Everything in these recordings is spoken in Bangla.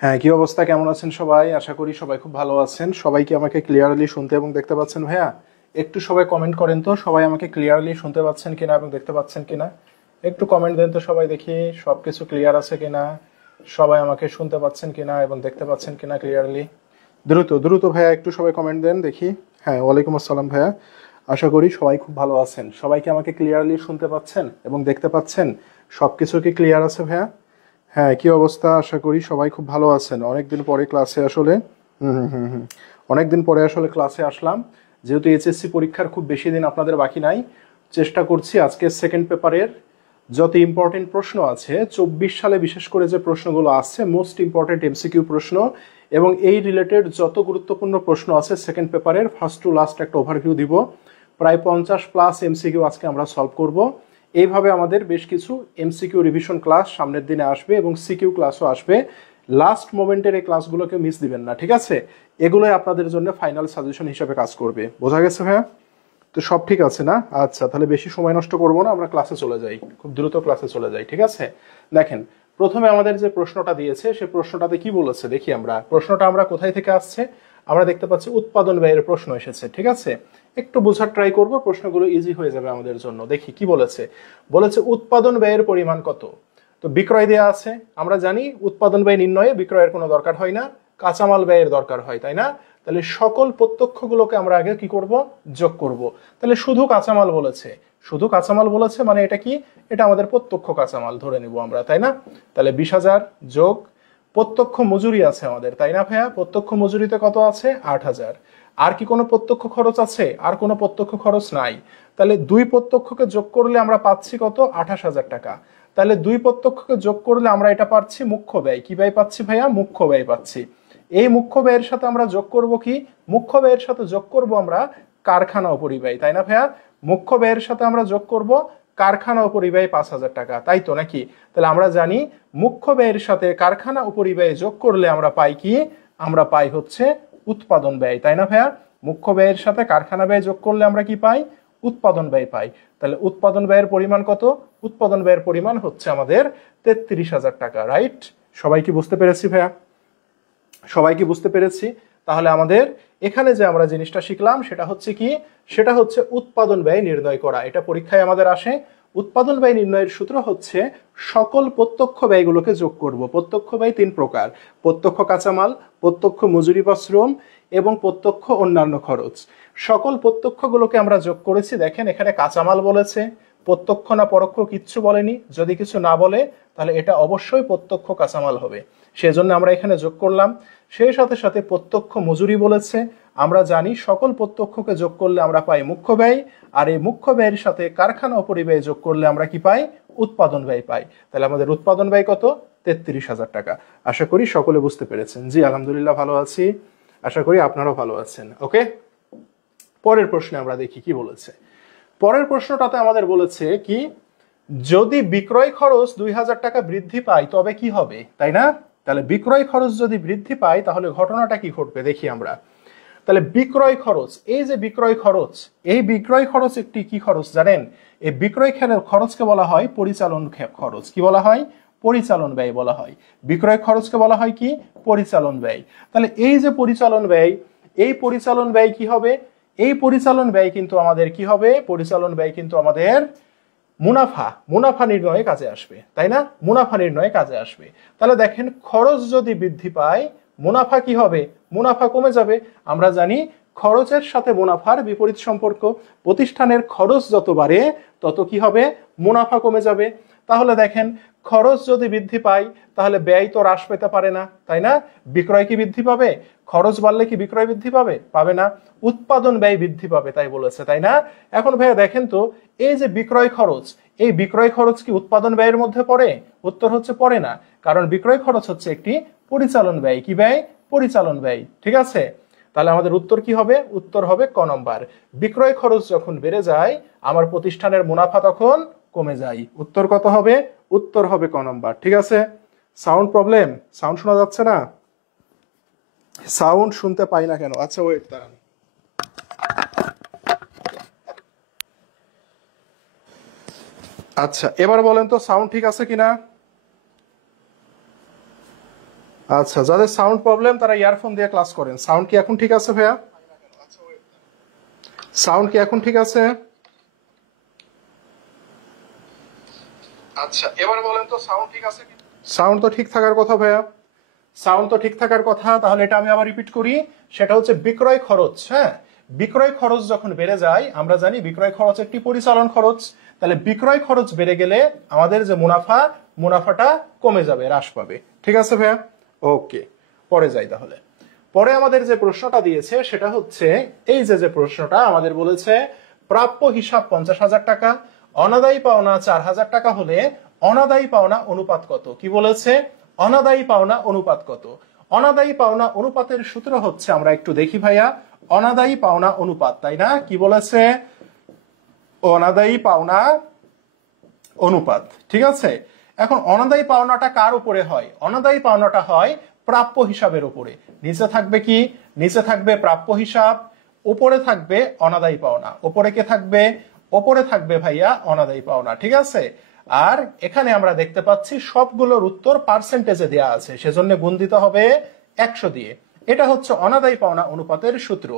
হ্যাঁ, কি অবস্থা? কেমন আছেন সবাই? আশা করি সবাই খুব ভালো আছেন। সবাই কি আমাকে ক্লিয়ারলি শুনতে এবং দেখতে পাচ্ছেন ভাইয়া? একটু সবাই কমেন্ট করেন তো, সবাই আমাকে ক্লিয়ারলি শুনতে পাচ্ছেন কিনা এবং দেখতে পাচ্ছেন কিনা। একটু কমেন্ট দেন তো সবাই, দেখি সবকিছু ক্লিয়ার আছে কিনা, সবাই আমাকে শুনতে পাচ্ছেন কিনা এবং দেখতে পাচ্ছেন কিনা ক্লিয়ারলি। দ্রুত দ্রুত ভাইয়া একটু সবাই কমেন্ট দেন দেখি। হ্যাঁ, ওয়ালাইকুম আসসালাম ভাইয়া। আশা করি সবাই খুব ভালো আছেন। সবাই কি আমাকে ক্লিয়ারলি শুনতে পাচ্ছেন এবং দেখতে পাচ্ছেন? সবকিছু কি ক্লিয়ার আছে ভাইয়া? হ্যাঁ, কি অবস্থা? আশা করি সবাই খুব ভালো আছেন। অনেকদিন পরে ক্লাসে আসলে অনেকদিন পরে আসলে ক্লাসে আসলাম। যেহেতু এইচএসসি পরীক্ষার খুব বেশি দিন আপনাদের বাকি নাই, চেষ্টা করছি আজকে সেকেন্ড পেপারের যত ইম্পর্টেন্ট প্রশ্ন আছে 24 সালে বিশেষ করে যে প্রশ্নগুলো আসছে মোস্ট ইম্পর্টেন্ট এমসিকিউ প্রশ্ন এবং এই রিলেটেড যত গুরুত্বপূর্ণ প্রশ্ন আছে সেকেন্ড পেপারের ফার্স্ট টু লাস্ট একটা ওভারভিউ দিব। প্রায় 50+ এমসিকিউ আজকে আমরা সলভ করব। এইভাবে আমাদের বেশ কিছু এমসিকিউ রিভিশন ক্লাস সামনের দিনে আসবে এবং সিকিউ ক্লাসও আসবে। লাস্ট মোমেন্টের এই ক্লাসগুলোকে মিস দিবেন না, ঠিক আছে? এগুলোই আপনাদের জন্য ফাইনাল সাজেশন হিসেবে কাজ করবে। বোঝা গেছে ভাইয়া? তো সব ঠিক আছে না? আচ্ছা, তাহলে বেশি সময় নষ্ট করবো না, আমরা ক্লাসে চলে যাই, খুব দ্রুত ক্লাসে চলে যাই, ঠিক আছে? দেখেন, প্রথমে আমাদের যে প্রশ্নটা দিয়েছে সে প্রশ্নটাতে কি বলেছে দেখি আমরা। প্রশ্নটা আমরা কোথায় থেকে আসছে? আমরা দেখতে পাচ্ছি উৎপাদন ব্যয়ের প্রশ্ন এসেছে, ঠিক আছে? একটু বোঝার ট্রাই করব, প্রশ্নগুলো ইজি হয়ে যাবে আমাদের জন্য। দেখি কি বলেছে। বলেছে উৎপাদন ব্যয়ের পরিমাণ কত। তো বিক্রয় দেয়া আছে, আমরা জানি উৎপাদন ব্যয় নির্ণয়ে বিক্রয়ের কোনো দরকার হয় না, কাঁচামাল ব্যয়ের দরকার হয়, তাই না? তাহলে সকল প্রত্যক্ষগুলোকে আমরা আগে কি করব? যোগ করব। তাহলে শুধু কাঁচামাল বলেছে, শুধু কাঁচামাল বলেছে মানে এটা কি? এটা আমাদের প্রত্যক্ষ কাঁচামাল ধরে নিব আমরা, তাই না? তাহলে 20,000 যোগ প্রত্যক্ষ মজুরি আছে আমাদের, তাই না ভাইয়া? প্রত্যক্ষ মজুরিতে কত আছে? 8,000। আর কি কোনো প্রত্যক্ষ খরচ আছে? আর কোনো প্রত্যক্ষ খরচ নাই। তাহলে দুই প্রত্যক্ষকে যোগ করলে আমরা পাচ্ছি কত? 28,000 টাকা। তাহলে দুই প্রত্যক্ষকে যোগ করলে আমরা এটা পাচ্ছি মুখ্য ব্যয়। কি ব্যয় পাচ্ছি ভাইয়া? মুখ্য ব্যয় পাচ্ছি। এই মুখ্য ব্যয়ের সাথে আমরা যোগ করব কি? মুখ্য ব্যয়ের সাথে যোগ করব আমরা কারখানা উপরিব্যয়, তাই না ভাইয়া? মুখ্য ব্যয়ের সাথে আমরা যোগ করব কারখানা উপরিব্যয় 5,000 টাকা, তাই তো নাকি? তাহলে আমরা জানি মুখ্য ব্যয়ের সাথে কারখানা উপরিব্যয় যোগ করলে আমরা পাই কি? আমরা পাই হচ্ছে উৎপাদন ব্যয়, তাই না ভাইয়া? মুখ্য ব্যয়ের সাথে কারখানা ব্যয় যোগ করলে আমরা কি পাই? উৎপাদন ব্যয় পাই। তাহলে উৎপাদন ব্যয়ের পরিমাণ কত? উৎপাদন ব্যয়ের পরিমাণ হচ্ছে আমাদের 33,000 টাকা, রাইট? সবাই কি বুঝতে পেরেছি ভাইয়া? সবাই কি বুঝতে পেরেছি? তাহলে আমাদের এখানে যে আমরা জিনিসটা শিখলাম সেটা হচ্ছে কি? সেটা হচ্ছে উৎপাদন ব্যয় নির্ণয় করা। এটা পরীক্ষায় আমাদের আসে। উৎপাদন ব্যয় নির্ণয়ের সূত্র হচ্ছে সকল প্রত্যক্ষ ব্যয়গুলোকে যোগ করব। প্রত্যক্ষ ব্যয় 3 প্রকার: প্রত্যক্ষ কাঁচামাল, প্রত্যক্ষ মজুরি বা শ্রম এবং প্রত্যক্ষ অন্যান্য খরচ। সকল প্রত্যক্ষগুলোকে আমরা যোগ করেছি। দেখেন, এখানে কাঁচামাল বলেছে, প্রত্যক্ষ না পরোক্ষ কিচ্ছু বলেনি। যদি কিছু না বলে তাহলে এটা অবশ্যই প্রত্যক্ষ কাঁচামাল হবে, সেজন্য আমরা এখানে যোগ করলাম। সেই সাথে সাথে প্রত্যক্ষ মজুরি বলেছে। আমরা জানি সকল প্রত্যক্ষকে যোগ করলে আমরা পাই মুখ্য ব্যয়, আর এই মুখ্য ব্যয়ের সাথে কারখানা উপরিব্যয় যোগ করলে আমরা কি পাই? উৎপাদন ব্যয় পাই। তাহলে আমাদের উৎপাদন ব্যয় কত? 33,000 টাকা। আশা করি সকলে বুঝতে পেরেছেন। জি আলহামদুলিল্লাহ ভালো আছি, আশা করি আপনারাও ভালো আছেন। ওকে, পরের প্রশ্নে আমরা দেখি কি বলেছে। পরের প্রশ্নটাতে আমাদের বলেছে কি? যদি বিক্রয় খরচ 2,000 টাকা বৃদ্ধি পায় তবে কি হবে, তাই না? তাহলে বিক্রয় খরচ যদি বৃদ্ধি পায় তাহলে ঘটনাটা কি ঘটবে দেখি আমরা। তাহলে বিক্রয় খরচ, এই যে বিক্রয় খরচ, এই বিক্রয় খরচ একটি কি খরচ জানেন? এই বিক্রয় খরচকে বলা হয় পরিচালন খরচ। কি বলা হয়? পরিচালন ব্যয় বলা হয়। বিক্রয় খরচকে বলা হয় কি? পরিচালন ব্যয়। তাহলে এই যে পরিচালন ব্যয়, এই পরিচালন ব্যয় কি হবে? এই পরিচালন ব্যয় কিন্তু আমাদের কি হবে? পরিচালন ব্যয় কিন্তু আমাদের মুনাফা, মুনাফা নির্ণয়ে কাজে আসবে, তাই না? মুনাফা নির্ণয়ে কাজে আসবে। তাহলে দেখেন, খরচ যদি বৃদ্ধি পায় মুনাফা কি হবে? মুনাফা কমে যাবে। আমরা জানি খরচের সাথে মুনাফার বিপরীত সম্পর্ক। প্রতিষ্ঠানের খরচ যত বাড়ে তত কি হবে? মুনাফা কমে যাবে। তাহলে দেখেন, খরচ যদি বৃদ্ধি পায় তাহলে ব্যয় তো হ্রাস পেতে পারে না, তাই না? বিক্রয় কি বৃদ্ধি পাবে? খরচ বাড়লে কি বিক্রয় বৃদ্ধি পাবে? পাবে না। উৎপাদন ব্যয় বৃদ্ধি পাবে, তাই বলেছে, তাই না? এখন ভাইয়া দেখেন তো, এই যে বিক্রয় খরচ, এই বিক্রয় খরচ কি উৎপাদন ব্যয়ের মধ্যে পড়ে? উত্তর হচ্ছে পড়ে না, কারণ বিক্রয় খরচ হচ্ছে একটি পরিচালন ব্যয়। কি ব্যয়? পরিচালন ব্যয়, ঠিক আছে? তাহলে আমাদের উত্তর কি হবে? উত্তর হবে ক নম্বর। বিক্রয় খরচ যখন বেড়ে যায় আমার প্রতিষ্ঠানের মুনাফা তখন কমে যায়। উত্তর কত হবে? উত্তর হবে ক নম্বর, ঠিক আছে? Sound problem? সাউন্ড শোনা যাচ্ছে না? সাউন্ড শুনতে পাই না কেন? আচ্ছা ওয়েট, দাঁড়ান। আচ্ছা, এবার বলেন তো সাউন্ড ঠিক আছে কিনা? আচ্ছা, যাদের সাউন্ড প্রবলেম তারা ইয়ারফোন দিয়ে ক্লাস করেন। সাউন্ড কি এখন ঠিক আছে ভাইয়া? সাউন্ড কি এখন ঠিক আছে? আচ্ছা, এবার বলেন তো সাউন্ড ঠিক আছে? সাউন্ড তো ঠিক থাকার কথা ভাইয়া, সাউন্ড তো ঠিক থাকার কথা। তাহলে এটা আমি আবার রিপিট করি, সেটা হচ্ছে বিক্রয় খরচ। হ্যাঁ, বিক্রয় খরচ যখন বেড়ে যায়, আমরা জানি বিক্রয় খরচ একটি পরিচালন খরচ। তাহলে বিক্রয় খরচ বেড়ে গেলে আমাদের যে মুনাফাটা কমে যাবে, হ্রাস পাবে। ঠিক আছে ভাইয়া? ওকে, পরে যাই তাহলে। পরে আমাদের যে প্রশ্নটা দিয়েছে সেটা হচ্ছে এই যে প্রশ্নটা আমাদের বলেছে প্রাপ্য হিসাব 50,000 টাকা, অনাদায়ী পাওনা 4,000 টাকা হলে অনাদায়ী পাওনা অনুপাত কত? কি বলেছে? অনাদায়ী পাওনা অনুপাত কত? অনাদায়ী পাওনা অনুপাতের সূত্র হচ্ছে, আমরা একটু দেখি ভাইয়া, অনাদায়ী পাওনা অনুপাত, তাই না? কি বলেছে? অনাদায়ী পাওনা অনুপাত। ঠিক আছে, এখন অনাদায়ী পাওনাটা কার উপরে হয়? অনাদায়ী পাওনাটা হয় প্রাপ্য হিসাবের উপরে। নিচে থাকবে কি? নিচে থাকবে প্রাপ্য হিসাব, উপরে থাকবে অনাদায়ী পাওনা। উপরে কে থাকবে? উপরে থাকবে ভাইয়া অনাদায়ী পাওনা। ঠিক আছে, আর এখানে আমরা দেখতে পাচ্ছি সবগুলোর উত্তর পার্সেন্টেজে দেয়া আছে, সেজন্য গুণ দিতে হবে 100 দিয়ে। এটা হচ্ছে অনাদায়ী পাওনা অনুপাতের সূত্র।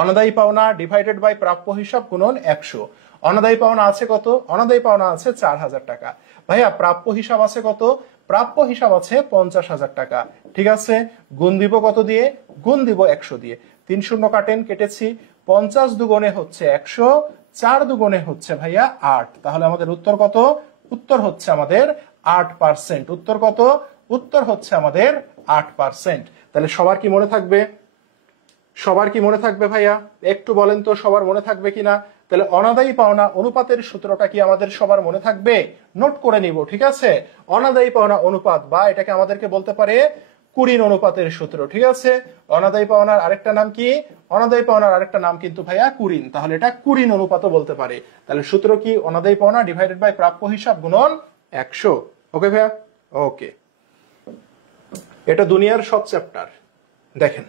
অনাদায়ী পাওনা ডিভাইডেড বাই প্রাপ্য হিসাব গুণন 100। অনাদায়ী পাওনা আছে কত? অনাদায়ী পাওনা আছে 4,000 টাকা। ভাইয়া প্রাপ্য হিসাব আছে কত? প্রাপ্য হিসাব আছে 50,000 টাকা। ঠিক আছে, গুণ দিব কত দিয়ে? গুণ দিব 100 দিয়ে। 3 শূন্য কাটেন, কেটেছি। 50 দুগুণে হচ্ছে 100, 4 দুগুণে হচ্ছে ভাইয়া 8। তাহলে আমাদের উত্তর কত? উত্তর হচ্ছে আমাদের 8%। উত্তর কত? উত্তর হচ্ছে আমাদের 8%। তাহলে সবার কি মনে থাকবে? সবার কি মনে থাকবে ভাইয়া? একটু বলেন তো সবার মনে থাকবে কিনা? তাহলে অনাদায়ী পাওনা অনুপাতের সূত্রটা কি আমাদের সবার মনে থাকবে? নোট করে নিব। ঠিক আছে, অনাদায়ী পাওনা অনুপাত, বা এটাকে আমাদেরকে বলতে পারে কুরিন অনুপাতের সূত্র। ঠিক আছে, অনাদায়ী পাওনার আরেকটা নাম কি? অনাদায়ী পাওনার আরেকটা নাম কিন্তু ভাইয়া কুরিন। তাহলে এটা কুরিন অনুপাতও বলতে পারে। তাহলে সূত্র কি? অনাদায়ী পাওনা ডিভাইডেড বাই প্রাপ্য হিসাব গুণন 100। ওকে ভাইয়া? ওকে, এটা দুনিয়ার সব চ্যাপ্টার। দেখেন,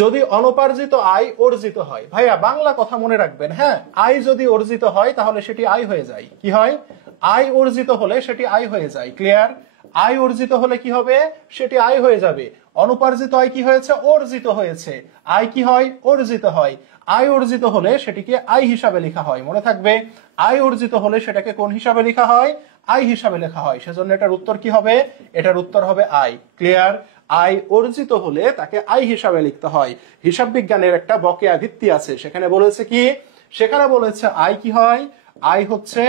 যদি অনুপার্জিত আয় অর্জিত হয়, ভাইয়া বাংলা কথা মনে রাখবেন। হ্যাঁ, আয় যদি অর্জিত হয় তাহলে সেটি আয় হয়ে যায়। কি হয়? আয় অর্জিত হলে সেটি আয় হয়ে যায়। ক্লিয়ার? আয় অর্জিত হলে কি হবে? সেটি আয় হয়ে যাবে। অনুপার্জিত আয় কি হয়েছে? অর্জিত হয়েছে। আয় কি হয়? অর্জিত হয়। আয় অর্জিত হলে সেটিকে আয় হিসাবে লেখা হয়। মনে থাকবে, আয় অর্জিত হলে সেটাকে কোন হিসাবে লেখা হয়? আয় হিসাবে লেখা হয়। সেজন্য এটার উত্তর কি হবে? এটার উত্তর হবে আয়। ক্লিয়ার? আয় অর্জিত হলে তাকে আয় হিসাবে লিখতে হয়। হিসাব বিজ্ঞানের একটা বকেয়া ভিত্তি আছে, সেখানে বলেছে কি? সেখানে বলেছে আয় কি হয়? আয় হচ্ছে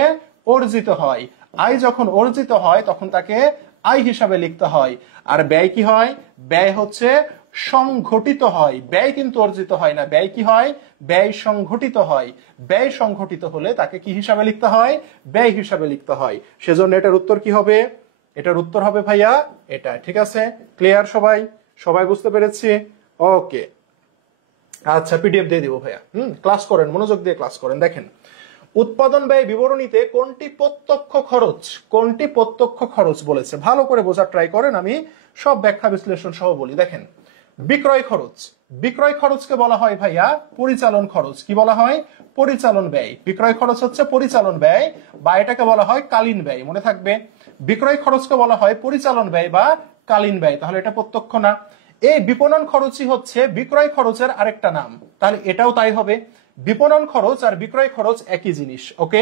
অর্জিত হয়। আয় যখন অর্জিত হয় তখন তাকে আয় হিসাবে লিখতে হয়। আর ব্যয় কি হয়? ব্যয় হচ্ছে সংঘটিত হয়। ব্যয় কিন্তু অর্জিত হয় না। ব্যয় কি হয়? ব্যয় সংঘটিত হয়। ব্যয় সংঘটিত হলে তাকে কি হিসাবে লিখতে হয়? ব্যয় হিসাবে লিখতে হয়। সেজন্য এটার উত্তর কি হবে? এটার উত্তর হবে ভাইয়া এটা। ঠিক আছে, ক্লিয়ার? সবাই সবাই বুঝতে পেরেছি? ওকে, আচ্ছা, পিডিএফ দিয়ে দিব ভাইয়া। ক্লাস করেন, মনোযোগ দিয়ে ক্লাস করেন। দেখেন, উৎপাদন ব্যয় বিবরণীতে কোনটি প্রত্যক্ষ খরচ, কোনটি প্রত্যক্ষ খরচ বলেছে, ভালো করে বোঝার ট্রাই করেন। আমি সব ব্যাখ্যা বিশ্লেষণ সহ বলি। দেখেন, বিক্রয় খরচ, বিক্রয় খরচকে বলা হয় ভাইয়া পরিচালন খরচ। কি বলা হয়? পরিচালন ব্যয়। বিক্রয় খরচ হচ্ছে পরিচালন ব্যয়, বা এটাকে বলা হয় কালীন ব্যয়। মনে থাকবে, বিক্রয় খরচকে বলা হয় পরিচালন ব্যয় বা কালীন ব্যয়। তাহলে এটা প্রত্যক্ষ না। এই বিপণন খরচই হচ্ছে বিক্রয় খরচের আরেকটা নাম। তাহলে এটাও তাই হবে। বিপণন খরচ আর বিক্রয় খরচ একই জিনিস। ওকে,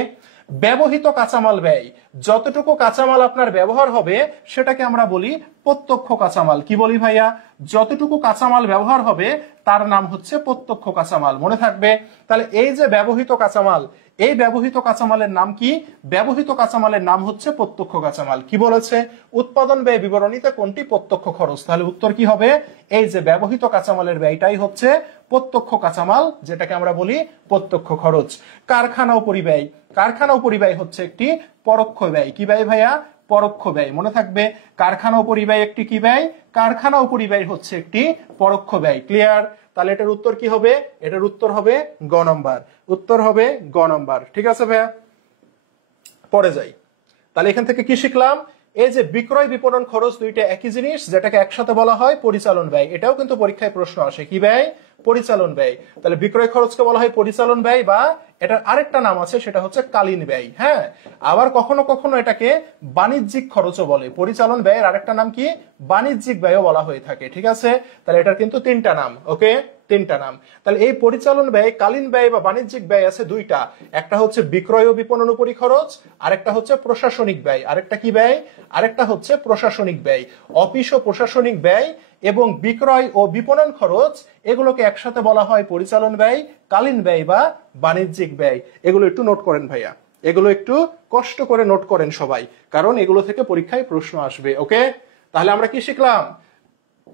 ব্যবহৃত কাঁচামাল ব্যয়, যতটুকু কাঁচামাল আপনার ব্যবহার হবে সেটাকে আমরা বলি প্রত্যক্ষ কাঁচামাল। কি বলি ভাইয়া? যতটুকু কাঁচামাল ব্যবহার হবে তার নাম হচ্ছে প্রত্যক্ষ কাঁচামাল। মনে থাকবে। তাহলে এই যে ব্যবহৃত কাঁচামাল, এই ব্যবহৃত কাঁচামালের নাম কি? ব্যবহৃত কাঁচামালের নাম হচ্ছে প্রত্যক্ষ কাঁচামাল। কি বলেছে? উৎপাদন ব্যয় বিবরণীতে কোনটি প্রত্যক্ষ খরচ? তাহলে উত্তর কি হবে? এই যে ব্যবহৃত কাঁচামালের ব্যয়টাই হচ্ছে প্রত্যক্ষ কাঁচামাল, যেটাকে আমরা বলি প্রত্যক্ষ খরচ। কারখানা ও পরিব্যয়, কারখানা ও পরিব্যয় হচ্ছে একটি পরোক্ষ ব্যয়। কি ব্যয় ভাইয়া? পরোক্ষ ব্যয়। মনে থাকবে, কারখানা ও পরিব্যয় একটি কি ব্যয়? কারখানা ও পরিব্যয় হচ্ছে একটি পরোক্ষ ব্যয়। ক্লিয়ার? তাহলে এটার উত্তর কি হবে? এটার উত্তর হবে গ নম্বর। উত্তর হবে গ নম্বর। ঠিক আছে ভাইয়া? পরে যাই। তাহলে এখান থেকে কি শিখলাম? এই যে বিক্রয় বিপণন খরচ দুইটা একই জিনিস, যেটাকে একসাথে বলা হয় পরিচালন ব্যয়। এটাও কিন্তু পরীক্ষায় প্রশ্ন আসে। কি ব্যয়? পরিচালন ব্যয়। তাহলে বিক্রয় খরচকে বলা হয় পরিচালন ব্যয়, বা এটার আরেকটা নাম আছে সেটা হচ্ছে কালীন ব্যয়। হ্যাঁ, আবার কখনো কখনো এটাকে বাণিজ্যিক খরচও বলে। পরিচালন ব্যয়ের আরেকটা নাম কি? বাণিজ্যিক ব্যয়ও বলা হয়ে থাকে। ঠিক আছে, তাহলে এটার কিন্তু তিনটা নাম। ওকে, তিনটা নাম। তাহলে এই পরিচালন ব্যয়, কালীন ব্যয় বা বাণিজ্যিক ব্যয় আছে দুইটা। একটা হচ্ছে বিক্রয় ও বিপণন উপরিখরচ, আরেকটা হচ্ছে প্রশাসনিক ব্যয়। আরেকটা কি ব্যয়? আরেকটা হচ্ছে প্রশাসনিক ব্যয়। অফিস ও প্রশাসনিক ব্যয় এবং বিক্রয় ও বিপণন খরচ, এগুলোকে একসাথে বলা হয় পরিচালন ব্যয়, কালীন ব্যয় বা বাণিজ্যিক ব্যয়। এগুলো একটু নোট করেন ভাইয়া, এগুলো একটু কষ্ট করে নোট করেন সবাই, কারণ এগুলো থেকে পরীক্ষায় প্রশ্ন আসবে। ওকে, তাহলে আমরা কি শিখলাম?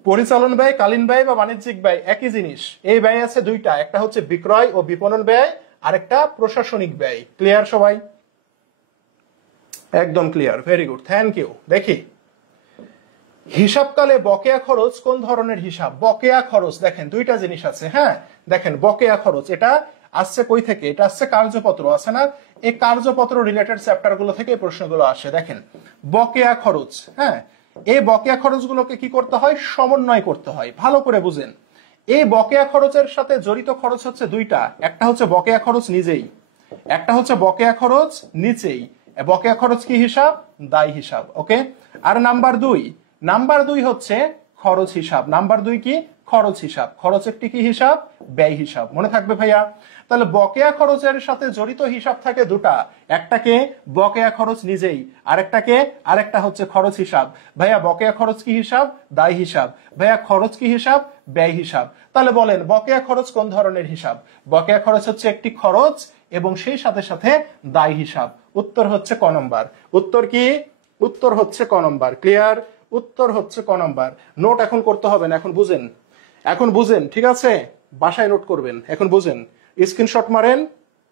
পরিচালন ব্যয়, কালীন ব্যয় বা বাণিজ্যিক ব্যয় একই জিনিস। এই ব্যয় আছে দুইটা, একটা হচ্ছে বিক্রয় ও বিপণন ব্যয়, আরেকটা প্রশাসনিক ব্যয়। ক্লিয়ার সবাই? একদম clear, very good, thank you. দেখি, হিসাবকালে বকেয়া খরচ কোন ধরনের হিসাব? বকেয়া খরচ দেখেন দুইটা জিনিস আছে। হ্যাঁ, দেখেন বকেয়া খরচ এটা আসছে কই থেকে? এটা আসছে কার্যপত্র আছে না, এই কার্যপত্র রিলেটেড চ্যাপ্টার গুলো থেকে এই প্রশ্নগুলো আসে। দেখেন বকেয়া খরচ, হ্যাঁ, এই বকেয়া খরচগুলোকে কি করতে হয়? সমন্বয় করতে হয়। ভালো করে বুঝেন, এই বকেয়া খরচের সাথে জড়িত খরচ হচ্ছে দুইটা। একটা হচ্ছে বকেয়া খরচ নিজেই, একটা হচ্ছে বকেয়া খরচ নিচেই। বকেয়া খরচ কি হিসাব? দায় হিসাব। ওকে, আর নাম্বার দুই হচ্ছে খরচ হিসাব। নাম্বার দুই কি? খরচ হিসাব। খরচ একটি কি হিসাব? ব্যয় হিসাব। মনে থাকবে ভাইয়া? তাহলে বকেয়া খরচের সাথে জড়িত হিসাব থাকে দুটা, একটাকে বকেয়া খরচ নিজেই, আরেকটা হচ্ছে খরচ হিসাব। ভাইয়া বকেয়া খরচ কি হিসাব? দায় হিসাব। ভাইয়া খরচ কি হিসাব? ব্যয় হিসাব। তাহলে বলেন বকেয়া খরচ কোন ধরনের হিসাব? বকেয়া খরচ হচ্ছে একটি খরচ এবং সেই সাথে সাথে দায় হিসাব। উত্তর হচ্ছে ক নম্বর। উত্তর কি? উত্তর হচ্ছে ক নম্বর। ক্লিয়ার? উত্তর হচ্ছে ক নম্বর। নোট এখন করতে হবে না, এখন বুঝেন, এখন বুঝেন। ঠিক আছে, বাসায় নোট করবেন। এখন বুঝেন, স্ক্রিনশট মারেন,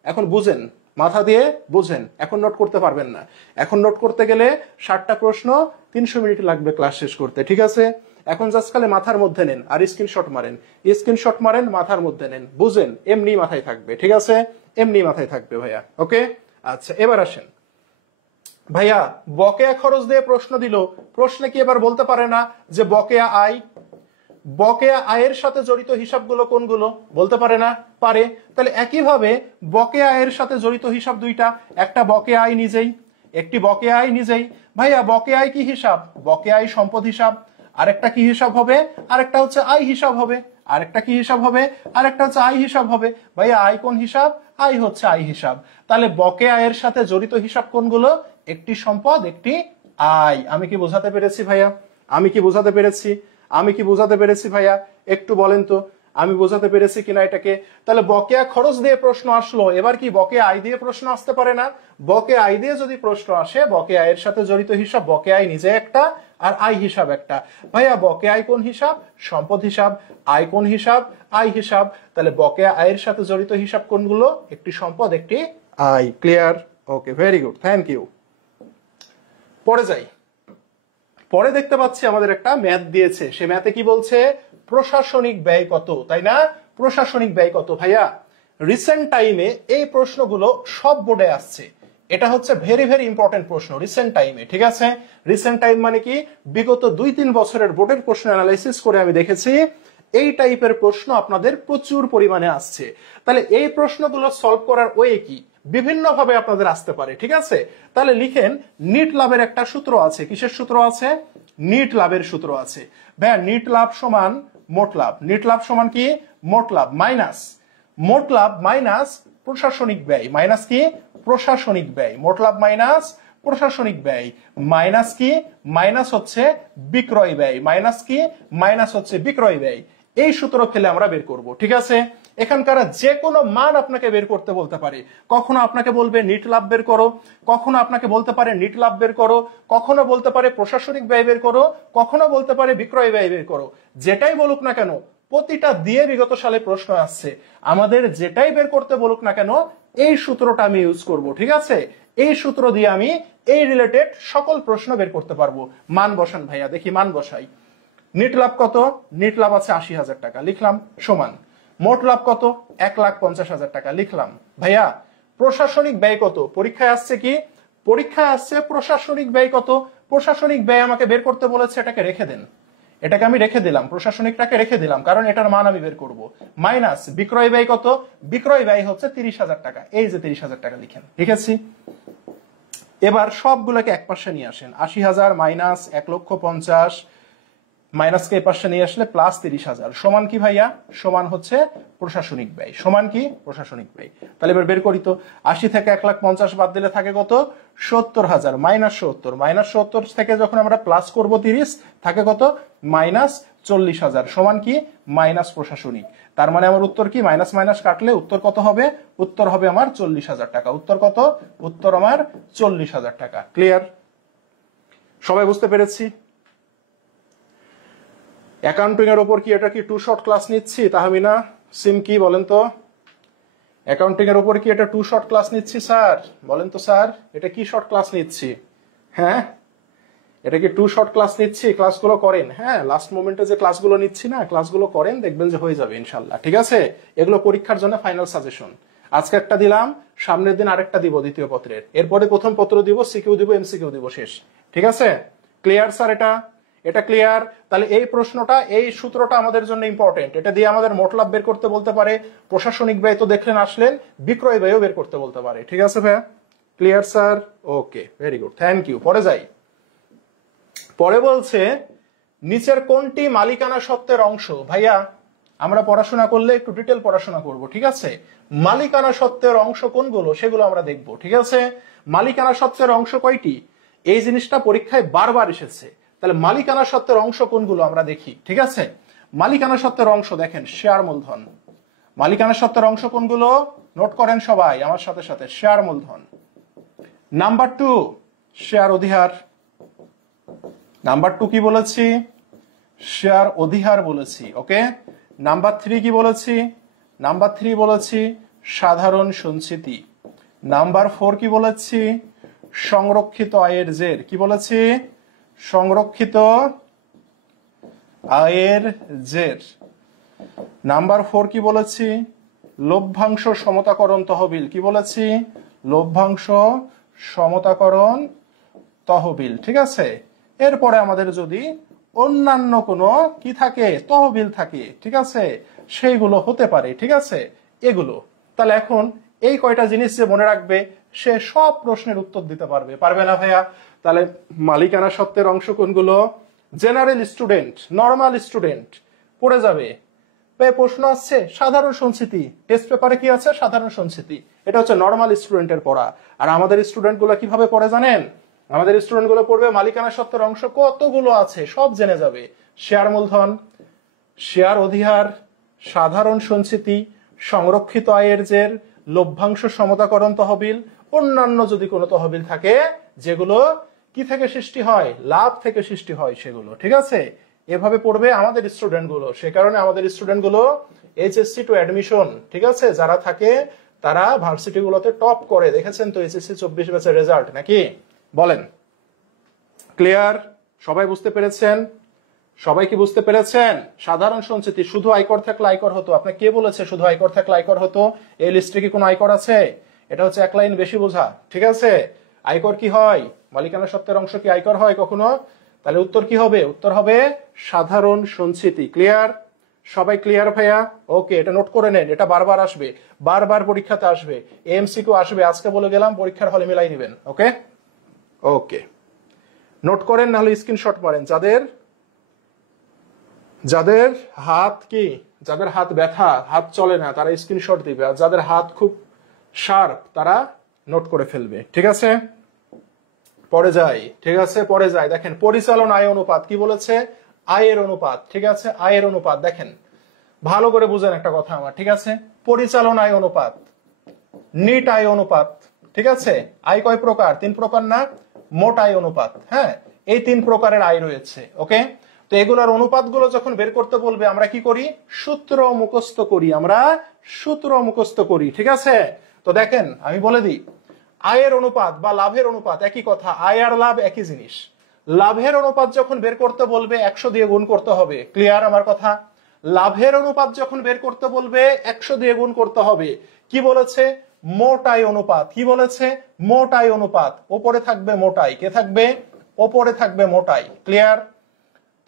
এখন বুঝেন, মাথা দিয়ে বুঝেন। এখন নোট করতে পারবেন না। এখন নোট করতে গেলে 60টা প্রশ্ন, 300 মিনিট লাগবে ক্লাস শেষ করতে। ঠিক আছে, এখন জাস্ট খালি মাথার মধ্যে নেন আর স্ক্রিনশট মারেন, স্ক্রিনশট মারেন, মাথার মধ্যে নেন, বুঝেন, এমনি মাথায় থাকবে। ঠিক আছে, এমনি মাথায় থাকবে ভাইয়া। ওকে, আচ্ছা এবার আসেন ভাইয়া, বকেয়া খরচ দিয়ে প্রশ্ন দিল, প্রশ্নে কি এবার বলতে পারে না যে বকেয়া আয়? বকেয়া আয়ের সাথে জড়িত হিসাবগুলো কোনগুলো? বলতে পারে না? পারে। তাহলে একইভাবে বকেয়া আয়ের সাথে জড়িত হিসাব দুইটা, একটা বকেয়া আয় নিজেই, একটি বকেয়া আয় নিজেই। ভাইয়া বকেয়া আয় কি হিসাব? বকেয়া আয় সম্পদ হিসাব। আরেকটা কি হিসাব হবে? আরেকটা হচ্ছে আয় হিসাব হবে। আরেকটা কি হিসাব হবে? আরেকটা হচ্ছে আয় হিসাব হবে। ভাইয়া আয় কোন হিসাব? আয় হচ্ছে আয় হিসাব। তাহলে বকেয়া আয়ের সাথে জড়িত হিসাব কোনগুলো? একটি সম্পদ, একটি আয়। আমি কি বোঝাতে পেরেছি ভাইয়া? আমি কি বোঝাতে পেরেছি? আমি কি বোঝাতে পেরেছি ভাইয়া? একটু বলেন তো আমি বোঝাতে পেরেছি কিনা এটাকে। তাহলে বকেয়া খরচ দিয়ে প্রশ্ন আসলো, এবার কি বকেয়া আয় দিয়ে প্রশ্ন আসতে পারে না? বকেয়া আয় দিয়ে যদি প্রশ্ন আসে, বকেয়া আয়ের সাথে জড়িত হিসাব বকেয়া আয় নিজে একটা আর আয় হিসাব একটা। ভাইয়া বকেয়া আয় কোন হিসাব? সম্পদ হিসাব। আয় কোন হিসাব? আয় হিসাব। তাহলে বকেয়া আয়ের সাথে জড়িত হিসাব কোনগুলো? একটি সম্পদ, একটি আয়। Clear? Okay, very good, thank you. পরে যাই, পরে দেখতে পাচ্ছি আমাদের একটা ম্যাথ দিয়েছে। সে ম্যাথে কি বলছে? প্রশাসনিক ব্যয় কত, তাই না? প্রশাসনিক ব্যয় কত? ভাইয়া রিসেন্ট টাইমে এই প্রশ্নগুলো সব বোর্ডে আসছে। এটা হচ্ছে ভেরি ভেরি ইম্পর্টেন্ট প্রশ্ন রিসেন্ট টাইমে। ঠিক আছে, রিসেন্ট টাইম মানে কি? বিগত 2-3 বছরের বোর্ডের প্রশ্ন অ্যানালাইসিস করে আমি দেখেছি এই টাইপের প্রশ্ন আপনাদের প্রচুর পরিমাণে আসছে। তাহলে এই প্রশ্নগুলো সলভ করার ওয়ে কি? বিভিন্ন ভাবে আপনাদের আসতে পারে। ঠিক আছে, তাহলে লিখেন নিট লাভের একটা সূত্র আছে। কিসের সূত্র আছে? নিট লাভের সূত্র আছে। ভাইয়া নিট লাভ সমান মোট লাভ। নিট লাভ সমান কি? মোট লাভ মাইনাস মোট লাভ মাইনাস প্রশাসনিক ব্যয়। মাইনাস কি? প্রশাসনিক ব্যয়। মোট লাভ মাইনাস প্রশাসনিক ব্যয়। মাইনাস কি? মাইনাস হচ্ছে বিক্রয় ব্যয়। মাইনাস কি? মাইনাস হচ্ছে বিক্রয় ব্যয়। এই সূত্র ফেলে আমরা বের করব। ঠিক আছে, এখানকার যে কোনো মান আপনাকে বের করতে বলতে পারে। কখনো আপনাকে বলবে নিট লাভ বের করো, কখনো আপনাকে বলতে পারে নিট লাভ বের করো, কখনো বলতে পারে প্রশাসনিক ব্যয় বের করো, কখনো বলতে পারে বিক্রয় ব্যয় বের করো। যেটাই বলুক না কেন, প্রতিটা দিয়ে বিগত সালে প্রশ্ন আসছে। আমাদের যেটাই বের করতে বলুক না কেন, এই সূত্রটা আমি ইউজ করব। ঠিক আছে, এই সূত্র দিয়ে আমি এই রিলেটেড সকল প্রশ্ন বের করতে পারবো। মান বসান ভাইয়া, দেখি মান বসাই। নিট লাভ কত? নিট লাভ আছে 80,000 টাকা, লিখলাম, সমান মোট লাভ কত? 1,50,000 টাকা, লিখলাম। ভাইয়া প্রশাসনিক ব্যয় কত? পরীক্ষায় আসছে কি? পরীক্ষায় আসছে প্রশাসনিক ব্যয় কত? প্রশাসনিক ব্যয় আমাকে বের করতে বলেছে, এটাকে রেখে দেন। এটাকে আমি রেখে দিলাম, প্রশাসনিকটাকে রেখে দিলাম, কারণ এটার মান আমি বের করব। মাইনাস বিক্রয় ব্যয় কত? বিক্রয় ব্যয় হচ্ছে 30,000 টাকা। এই যে 30,000 টাকা লিখেন, লিখেছি। এবার সবগুলোকে এক পাশে নিয়ে আসেন। 80,000 মাইনাস 1,50,000 মাইনাসকে এই পাশে নিয়ে আসলে প্লাস 30,000 সমান কি ভাইয়া? সমান হচ্ছে প্রশাসনিক ব্যয়। সমান কি? প্রশাসনিক ব্যয়। তাহলে এবার বের করি তো। 80 থেকে 1,50,000 বাদ দিলে থাকে কত? 70,000 মাইনাস 70। মাইনাস 70 থেকে যখন আমরা প্লাস করব 30 থাকে কত? মাইনাস 40,000 সমান কি? মাইনাস প্রশাসনিক। তার মানে আমার উত্তর কি? মাইনাস মাইনাস কাটলে উত্তর কত হবে? উত্তর হবে আমার 40,000 টাকা। উত্তর কত? উত্তর আমার 40,000 টাকা। ক্লিয়ার? সবাই বুঝতে পেরেছি? অ্যাকাউন্টিং এর উপর কি এটা কি টু শর্ট ক্লাস নিচ্ছি? তাহমিনা সিম কি বলেন তো? অ্যাকাউন্টিং এর উপর কি এটা টু শর্ট ক্লাস নিচ্ছি স্যার? বলেন তো স্যার, এটা কি শর্ট ক্লাস নিচ্ছি? হ্যাঁ, এটা কি টু শর্ট ক্লাস নিচ্ছি? ক্লাসগুলো করেন, হ্যাঁ, লাস্ট মোমেন্টে যে ক্লাসগুলো নিচ্ছি না, ক্লাসগুলো করেন, দেখবেন যে হয়ে যাবে ইনশাল্লাহ। ঠিক আছে? এগুলো পরীক্ষার জন্য ফাইনাল সাজেশন। আজকে একটা দিলাম, সামনের দিন আরেকটা দিব দ্বিতীয় পত্রের, এরপরে প্রথম পত্র দিব, সিকিউ দিব, এমসিকিউ দিব, শেষ। ঠিক আছে? Clear sir? এটা ক্লিয়ার? তাহলে এই প্রশ্নটা, এই সূত্রটা আমাদের জন্য ইম্পর্টেন্ট। এটা দিয়ে আমাদের মোট লাভ বের করতে বলতে পারে, প্রশাসনিক ব্যয় তো দেখলেন আসলেন, বিক্রয় ব্যয়ও বের করতে বলতে পারে। ঠিক আছে ভাইয়া? Clear sir? Okay, very good, thank you. পরে যাই। পরে বলছে নিচের কোনটি মালিকানা সত্ত্বের অংশ? ভাইয়া আমরা পড়াশোনা করলে একটু ডিটেল পড়াশোনা করব। ঠিক আছে? মালিকানা সত্ত্বের অংশ কোনগুলো সেগুলো আমরা দেখব। ঠিক আছে? মালিকানা সত্ত্বের অংশ কয়টি? এই জিনিসটা পরীক্ষায় বারবার এসেছে। তাহলে মালিকানা সত্ত্বের অংশ কোনগুলো আমরা দেখি। ঠিক আছে? মালিকানা সত্ত্বের অংশ দেখেন, শেয়ার মূলধন। মালিকানা সত্ত্বের অংশ কোনগুলো? নোট করেন সবাই আমার সাথে সাথে। শেয়ার মূলধন। Number 2 share অধিহার। নাম্বার 2 কি বলেছি? শেয়ার অধিহার বলেছি। ওকে। নাম্বার 3 কি বলেছি? নাম্বার 3 বলেছি সাধারণ সঞ্চিতি। নাম্বার 4 কি বলেছি? সংরক্ষিত আয়ের জের। কি বলেছি? সংরক্ষিত আয়ের জের। নাম্বার 4 কি বলেছি? লভ্যাংশ সমতাকরণ তহবিল। কি বলেছি? লভ্যাংশ সমতাকরণ তহবিল। ঠিক আছে? এরপরে আমাদের যদি অন্যান্য কোনো কি থাকে, তহবিল থাকে, ঠিক আছে, সেইগুলো হতে পারে। ঠিক আছে? এগুলো। তাহলে এখন এই কয়টা জিনিস যে মনে রাখবে, সে সব প্রশ্নের উত্তর দিতে পারবে। পারবে না ভাইয়া? তাহলে মালিকানা সত্ত্বের অংশ কোনগুলো? জেনারেল স্টুডেন্ট, নর্মাল স্টুডেন্ট পড়ে যাবে। প্রশ্ন আসছে সাধারণ সঞ্চিতি, টেস্ট পেপারে কি আছে? সাধারণ সঞ্চিতি। এটা হচ্ছে নর্মাল স্টুডেন্টের পড়া। আর আমাদের স্টুডেন্ট গুলো কিভাবে পড়ে জানেন? আমাদের স্টুডেন্ট গুলো পড়বে মালিকানা সত্ত্বের অংশ কতগুলো আছে সব জেনে যাবে। শেয়ার মূলধন, শেয়ার অধিহার, সাধারণ সঞ্চিতি, সংরক্ষিত আয়ের জের, লভ্যাংশ সমতাকরণ তহবিল, অন্যান্য যদি কোনো তহবিল থাকে যেগুলো কি থেকে সৃষ্টি হয়? লাভ থেকে সৃষ্টি হয়, সেগুলো। ঠিক আছে? এভাবে পড়বে আমাদের স্টুডেন্ট গুলো। সে কারণে আমাদের স্টুডেন্ট গুলো এইচএসসি টু অ্যাডমিশন, ঠিক আছে, যারা থাকে তারা ভার্সিটি গুলোতে টপ করে। দেখেছেন তো এইচএসসি 24 ব্যাচের রেজাল্ট, নাকি? বলেন। ক্লিয়ার? সবাই বুঝতে পেরেছেন? সবাই কি বুঝতে পেরেছেন? সাধারণ সঞ্চিতি শুধু আয়কর থাকলে আয়কর হতো। আপনাকে কে বলেছে শুধু আয়কর থাকলে আয়কর হতো? এই লিস্টে কি কোনো আয়কর আছে? এটা হচ্ছে এক লাইন বেশি বোঝা। ঠিক আছে? আয়কর কি হয়? মালিকানা সত্ত্বের অংশ কি আয়কর হয় কখনো? তাহলে উত্তর কি হবে? উত্তর হবে সাধারণ সঞ্চিতি। ক্লিয়ার? সবাই ক্লিয়ার ভাইয়া? ওকে, এটা নোট করে নেন, এটা বারবার আসবে, বারবার পরীক্ষাতে আসবে, এমসিকিউ আসবে। আজকে বলে গেলাম, পরীক্ষার হলে মিলাই নেবেন। ওকে ওকে, নোট করেন, নাহলে স্ক্রিনশট মারেন। যাদের হাত কি, যাদের হাত ব্যথা, হাত চলে না, তারা স্ক্রিনশট দিবে, আর যাদের হাত খুব শার্প তারা নোট করে ফেলবে। ঠিক আছে? পরে যাই। ঠিক আছে? পরে যাই। দেখেন পরিচালন আয় অনুপাত কি বলেছে? আয়ের অনুপাত। ঠিক আছে? আয়ের অনুপাত দেখেন, ভালো করে বুঝেন একটা কথা আমার। ঠিক আছে? পরিচালন আয় অনুপাত, নিট আয় অনুপাত। ঠিক আছে? আয় কয় প্রকার? 3 প্রকার না? মোট আয় অনুপাত। হ্যাঁ, এই 3 প্রকারের আয় রয়েছে। ওকে, তো এগুলোর অনুপাতগুলো যখন বের করতে বলবে আমরা কি করি? সূত্র মুখস্থ করি। আমরা সূত্র মুখস্থ করি। ঠিক আছে? তো দেখেন আমি বলে দিই, আয়ের অনুপাত বা লাভের অনুপাত একই কথা। আয় আর লাভ একই জিনিস। লাভের অনুপাত যখন বের করতে বলবে 100 দিয়ে গুণ করতে হবে। ক্লিয়ার আমার কথা? লাভের অনুপাত যখন বের করতে বলবে 100 দিয়ে গুণ করতে হবে। কি বলেছে? মোট আয় অনুপাত। কি বলেছে? মোট আয় অনুপাত। ওপরে থাকবে মোট আয়। কে থাকবে? ওপরে থাকবে মোট আয়। ক্লিয়ার?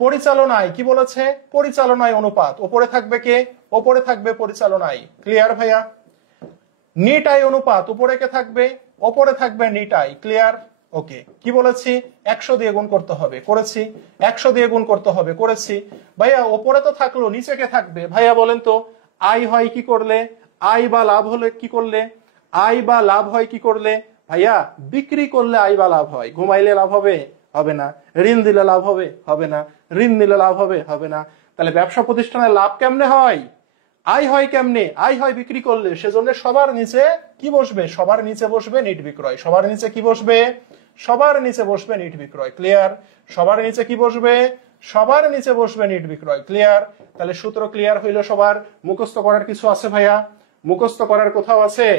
পরিচালনায় কি বলেছে? পরিচালনায় অনুপাত। ওপরে থাকবে কে? ওপরে থাকবে পরিচালনায়। ক্লিয়ার ভাইয়া? নিট আই অনুপাত, উপরে কে থাকবে? ওপরে থাকবে নিট আই। ক্লিয়ার? ওকে। কি বলেছি? 100 দিয়ে গুণ করতে হবে, করেছি। 100 দিয়ে গুণ করতে হবে, করেছি। ভাইয়া ওপরে তো থাকলো, নিচে কে থাকবে? ভাইয়া বলেন তো, আই হয় কি করলে? আই বা লাভ হলে কি করলে? আই বা লাভ হয় কি করলে? ভাইয়া বিক্রি করলে আই বা লাভ হয়। ঘুমাইলে লাভ হবে? হবে না। ঋণ দিলে লাভ হবে? হবে না। ঋণ নিলে লাভ হবে? হবে না। তাহলে ব্যবসা প্রতিষ্ঠানের লাভ কেমনে হয়? আয় হয় কেমনে? আয় হয় বিক্রি করলে। সেজন্য সবার নিচে কি বসবে? সবার নিচে বসবে নিট বিক্রয়। সবার নিচে কি বসবে? সবার নিচে বসবে নিট বিক্রয়। ক্লিয়ার? সবার নিচে কি বসবে? সবার নিচে বসবে নিট বিক্রয়। ক্লিয়ার? তাহলে সূত্র ক্লিয়ার হইল সবার? মুখস্থ করার কিছু আছে ভাইয়া? মুখস্থ করার কোথাও আছে?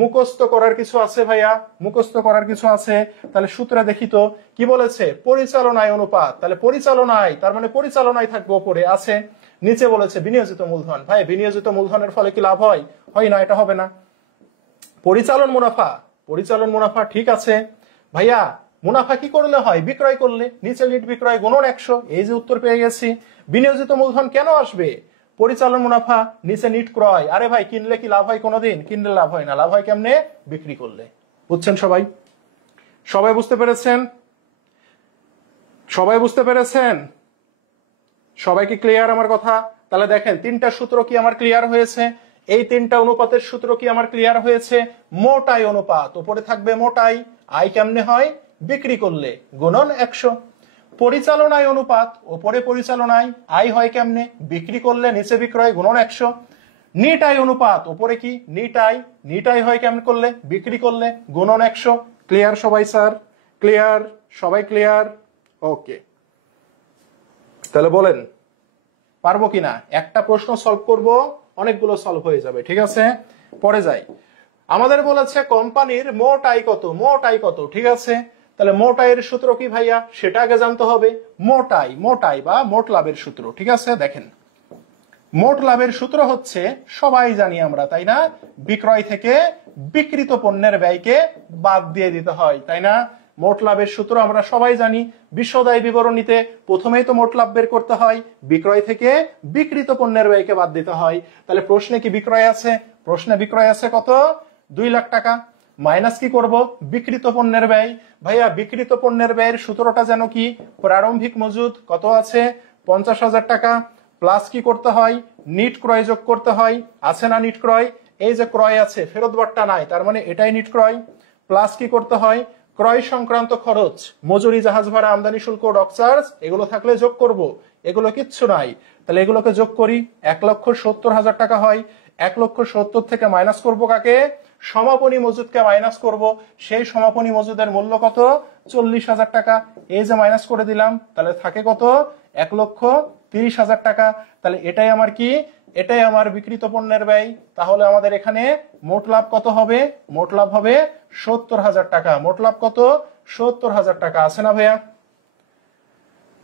মুখস্থ করার কিছু আছে ভাইয়া? মুখস্থ করার কিছু আছে? তাহলে সূত্রে দেখি তো কি বলেছে? পরিচালনায় অনুপাত। তাহলে পরিচালনায়, তার মানে পরিচালনায় থাকবে, উপরে আছে। নিচে বলেছে বিনিয়োজিত মূলধন। ভাই বিনিয়োজিত মূলধনের ফলে কি লাভ হয়? হয় না, এটা হবে না। পরিচালন মুনাফা, পরিচালন মুনাফা ঠিক আছে ভাইয়া। মুনাফা কি করলে হয়? বিক্রয় করলে। নিচে নিট বিক্রয় গুণন 100। এই যে উত্তর পেয়ে গেছি। বিনিয়োজিত মূলধন কেন আসবে? পরিচালন মুনাফা, নিচে নিট ক্রয়। আরে ভাই কিনলে কি লাভ হয় কোনোদিন? কিনলে লাভ হয় না। লাভ হয় কেমনে? বিক্রি করলে। বুঝছেন সবাই? সবাই বুঝতে পেরেছেন? সবাই বুঝতে পেরেছেন? সবাই কি ক্লিয়ার আমার কথা? তাহলে দেখেন তিনটা সূত্র কি আমার ক্লিয়ার হয়েছে? এই তিনটা অনুপাতের সূত্র কি আমার ক্লিয়ার হয়েছে? মোট আয় অনুপাত, উপরে থাকবে মোট আয়। আয় কেমনে হয়? বিক্রি করলে, গুণন 100। পরিচালনায় অনুপাত, উপরে পরিচালনায়। আয় হয় কেমনে? বিক্রি করলে, নিচে বিক্রয়, গুণন 100। নিট আয় অনুপাত, উপরে কি? নিট আয়। নিট আয় হয় কেমন করলে? বিক্রি করলে, গুণন 100। ক্লিয়ার সবাই স্যার? ক্লিয়ার? সবাই ক্লিয়ার? ওকে। তাহলে বলেন পারবো কিনা? একটা প্রশ্ন সলভ করব, অনেকগুলো সলভ হয়ে যাবে। ঠিক আছে, পরে যাই। আমাদের বলেছে কোম্পানির মোট আয় কত? মোট আয় কত? ঠিক আছে, তাহলে মোট আয়ের সূত্র কি ভাইয়া? সেটা আগে জানতে হবে। মোট আয় বা মোট লাভের সূত্র। ঠিক আছে, দেখেন মোট লাভের সূত্র হচ্ছে, সবাই জানি আমরা, তাই না? বিক্রয় থেকে বিক্রিত পণ্যের ব্যয়কে বাদ দিয়ে দিতে হয়, তাই না? মোট লাভের সূত্র আমরা সবাই জানি। বিশদ বিবরণীতে প্রথমেই তো মোট লাভ বের করতে হয়, বিক্রয় থেকে বিক্রিত পণ্যের ব্যয়কে বাদ দিতে হয়। তাহলে প্রশ্নে কি বিক্রয় আছে? প্রশ্নে বিক্রয় আছে কত? 2 লাখ টাকা। মাইনাস কি করব? বিক্রিত পণ্যের ব্যয়। ভাইয়া বিক্রিত পণ্যের ব্যয়ের সূত্রটা যেন কি? প্রারম্ভিক মজুদ কত আছে? 50,000 টাকা। প্লাস কি করতে হয়? নিট ক্রয় যোগ করতে হয়। আছে না নিট ক্রয়? এই যে ক্রয় আছে, ফেরত বারটা নাই, তার মানে এটাই নিট ক্রয়। প্লাস কি করতে হয়? ক্রয় সংক্রান্ত খরচ, মজুরি, জাহাজ ভাড়া, আমদানি শুল্ক, ডক চার্জ, এগুলো থাকলে যোগ করব। এগুলো কিচ্ছু নাই, তাহলে এগুলোকে যোগ করি, 1,70,000 টাকা হয়। 1,70,000 থেকে মাইনাস করব কাকে? সমাপনী মজুদকে মাইনাস করব। সেই সমাপনী মজুদের মূল্য কত? 40,000 টাকা। এই যে মাইনাস করে দিলাম, তাহলে থাকে কত? 1,30,000 টাকা। তাহলে এটাই আমার কি? এটাই আমার বিক্রিত পণ্যের ব্যয়। তাহলে আমাদের এখানে মোট লাভ কত হবে? মোট লাভ হবে 70,000 টাকা। মোট লাভ কত? 70,000 টাকা। আছে না ভাইয়া?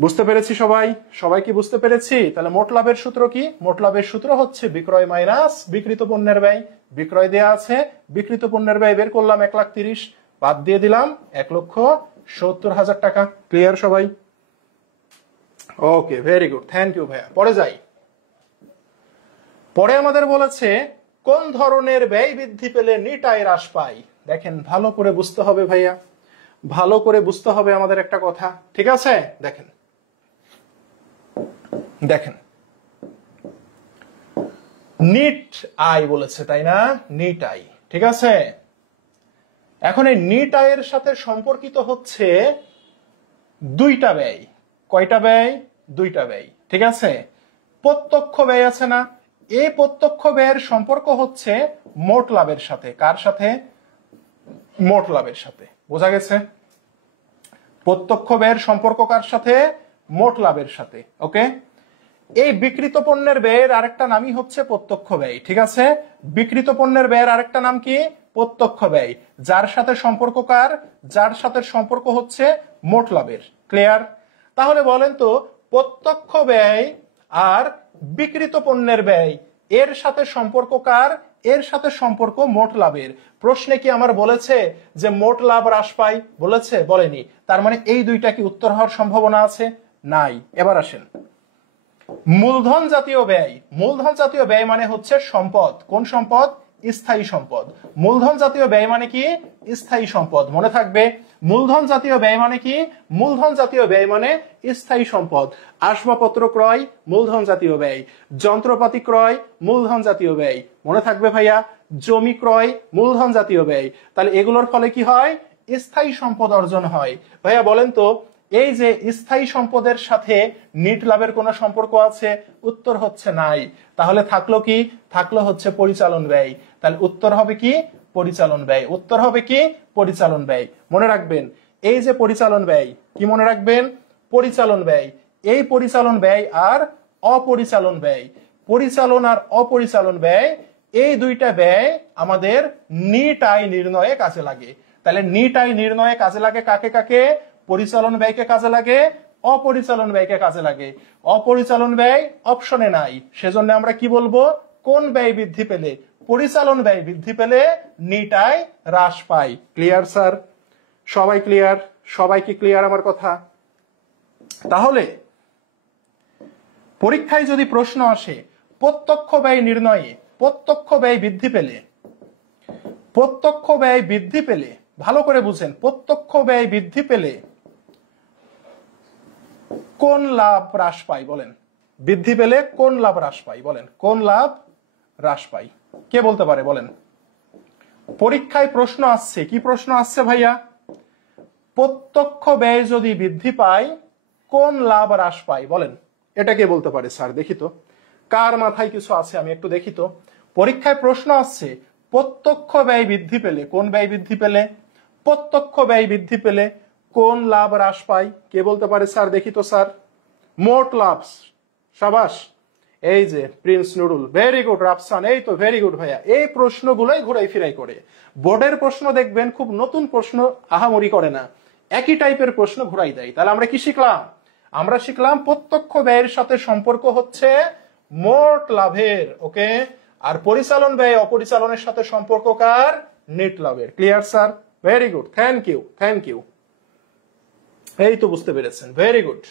বুঝতে পেরেছি সবাই? সবাই কি বুঝতে পেরেছি? তাহলে মোট লাভের সূত্র কি? মোট লাভের সূত্র হচ্ছে বিক্রয় মাইনাস বিক্রিত পণ্যের ব্যয়। বিক্রয় দেয়া আছে, বিক্রিত পণ্যের ব্যয় বের করলাম 1,30,000, বাদ দিয়ে দিলাম 1,70,000 টাকা। ক্লিয়ার সবাই? ওকে, ভেরি গুড, থ্যাংক ইউ ভাইয়া। পরে যাই। পরে আমাদের বলেছে কোন ধরনের ব্যয় বৃদ্ধি পেলে নিট আয় হ্রাস পায়। দেখেন ভালো করে বুঝতে হবে ভাইয়া, ভালো করে বুঝতে হবে আমাদের একটা কথা। ঠিক আছে, দেখেন দেখেন নিট আয় বলেছে, তাই না? নিট আয়, ঠিক আছে। এখন এই নিট আয়ের সাথে সম্পর্কিত হচ্ছে দুইটা ব্যয়। কয়টা ব্যয়? দুইটা ব্যয়, ঠিক আছে। প্রত্যক্ষ ব্যয় আছে না? এই প্রত্যক্ষ ব্যয়ের সম্পর্ক হচ্ছে মোট লাভের সাথে। কার সাথে? মোট লাভের সাথে। বোঝা গেছে? প্রত্যক্ষ ব্যয়ের সম্পর্ক কার সাথে? মোট লাভের সাথে। ওকে, এই বিক্রিত পণ্যের ব্যয়ের আরেকটা নামই হচ্ছে প্রত্যক্ষ ব্যয়। ঠিক আছে, বিক্রিত পণ্যের ব্যয়ের আরেকটা নাম কি? প্রত্যক্ষ ব্যয়। যার সাথে সম্পর্ক কার? যার সাথে সম্পর্ক হচ্ছে মোট লাভের। ক্লিয়ার? তাহলে বলেন তো, প্রত্যক্ষ ব্যয় আর বিক্রিত পণ্যের ব্যয় এর সাথে সম্পর্ক কার? এর সাথে সম্পর্ক মোট লাভের। প্রশ্নে কি আমার বলেছে যে মোট লাভ হ্রাস পায়? বলেছে? বলেনি। তার মানে এই দুইটা কি উত্তর হওয়ার সম্ভাবনা আছে? নাই। এবার আসেন মূলধন জাতীয় ব্যয়। মূলধন জাতীয় ব্যয় মানে হচ্ছে সম্পদ। কোন সম্পদ? স্থায়ী সম্পদ। মূলধন জাতীয় ব্যয় মানে কি? স্থায়ী সম্পদ। মনে থাকবে মূলধন জাতীয় ব্যয় মানে কি? মূলধন জাতীয় ব্যয় মানে স্থায়ী সম্পদ। আসবাবপত্র ক্রয় মূলধন জাতীয় ব্যয়, যন্ত্রপাতি ক্রয় মূলধন জাতীয় ব্যয়। মনে থাকবে ভাইয়া, জমি ক্রয় মূলধন জাতীয় ব্যয়। তাহলে এগুলোর ফলে কি হয়? স্থায়ী সম্পদ অর্জন হয়। ভাইয়া বলেন তো, এই যে স্থায়ী সম্পদের সাথে নিট লাভের কোনো সম্পর্ক আছে? উত্তর হচ্ছে নাই। তাহলে থাকলো কি? থাকলো হচ্ছে পরিচালন ব্যয়। তাহলে উত্তর হবে কি? পরিচালন ব্যয়। উত্তর হবে কি? পরিচালন ব্যয়। মনে রাখবেন এই যে পরিচালন ব্যয়, কি মনে রাখবেন? পরিচালন ব্যয়। এই পরিচালন ব্যয় আর অপরিচালন ব্যয়, পরিচালন আর অপরিচালন ব্যয়, এই দুইটা ব্যয় আমাদের নিট আয় নির্ণয়ে কাজে লাগে। তাহলে নিট আয় নির্ণয়ে কাজে লাগে কাকে কাকে? পরিচালন ব্যয়কে কাজে লাগে, অপরিচালন ব্যয়কে কাজে লাগে। অপরিচালন ব্যয় অপশনে নাই, সেজন্য আমরা কি বলবো? কোন ব্যয় বৃদ্ধি পেলে? পরিচালন ব্যয় বৃদ্ধি পেলে নিট আয় হ্রাস পায়। Clear sir? সবাই ক্লিয়ার? সবাই কি ক্লিয়ার আমার কথা? তাহলে পরীক্ষায় যদি প্রশ্ন আসে প্রত্যক্ষ ব্যয় নির্ণয়ে, প্রত্যক্ষ ব্যয় বৃদ্ধি পেলে, প্রত্যক্ষ ব্যয় বৃদ্ধি পেলে, ভালো করে বুঝেন, প্রত্যক্ষ ব্যয় বৃদ্ধি পেলে কোন লাভ হ্রাস পায়? বলেন, বৃদ্ধি পেলে কোন লাভ হ্রাস পায়? বলেন, কোন লাভ হ্রাস পায়? কে বলতে পারে? বলেন। পরীক্ষায় প্রশ্ন আসছে, কি প্রশ্ন আসছে ভাইয়া? প্রত্যক্ষ ব্যয় যদি বৃদ্ধি পায় কোন লাভ হ্রাস পায়? বলেন, এটা কে বলতে পারে? স্যার দেখি তো, কার মাথায় কিছু আছে আমি একটু দেখি তো। পরীক্ষায় প্রশ্ন আসছে প্রত্যক্ষ ব্যয় বৃদ্ধি পেলে, কোন ব্যয় বৃদ্ধি পেলে? প্রত্যক্ষ ব্যয় বৃদ্ধি পেলে কোন লাভ হ্রাস পায়? কে বলতে পারে? স্যার দেখি তো স্যার। মোট লাভ। সাবাস, এই যে Prince Nurul, very good. Rafsan, এই তো ভেরি গুড ভাইয়া। এই প্রশ্নগুলোই ঘুরাই ফিরাই করে। বোর্ডের প্রশ্ন দেখবেন খুব নতুন প্রশ্ন আহামরি করে না, একই টাইপের প্রশ্ন ঘুরাই দেয়। তাহলে আমরা কি শিখলাম? আমরা শিখলাম প্রত্যক্ষ ব্যয়ের সাথে সম্পর্ক হচ্ছে মোট লাভের, ওকে। আর পরিচালন ব্যয় অপরিচালনের সাথে সম্পর্ক কার? নেট লাভের। Clear sir? Very good, thank you, thank you. এই তো বুঝতে পেরেছেন, ভেরি গুড।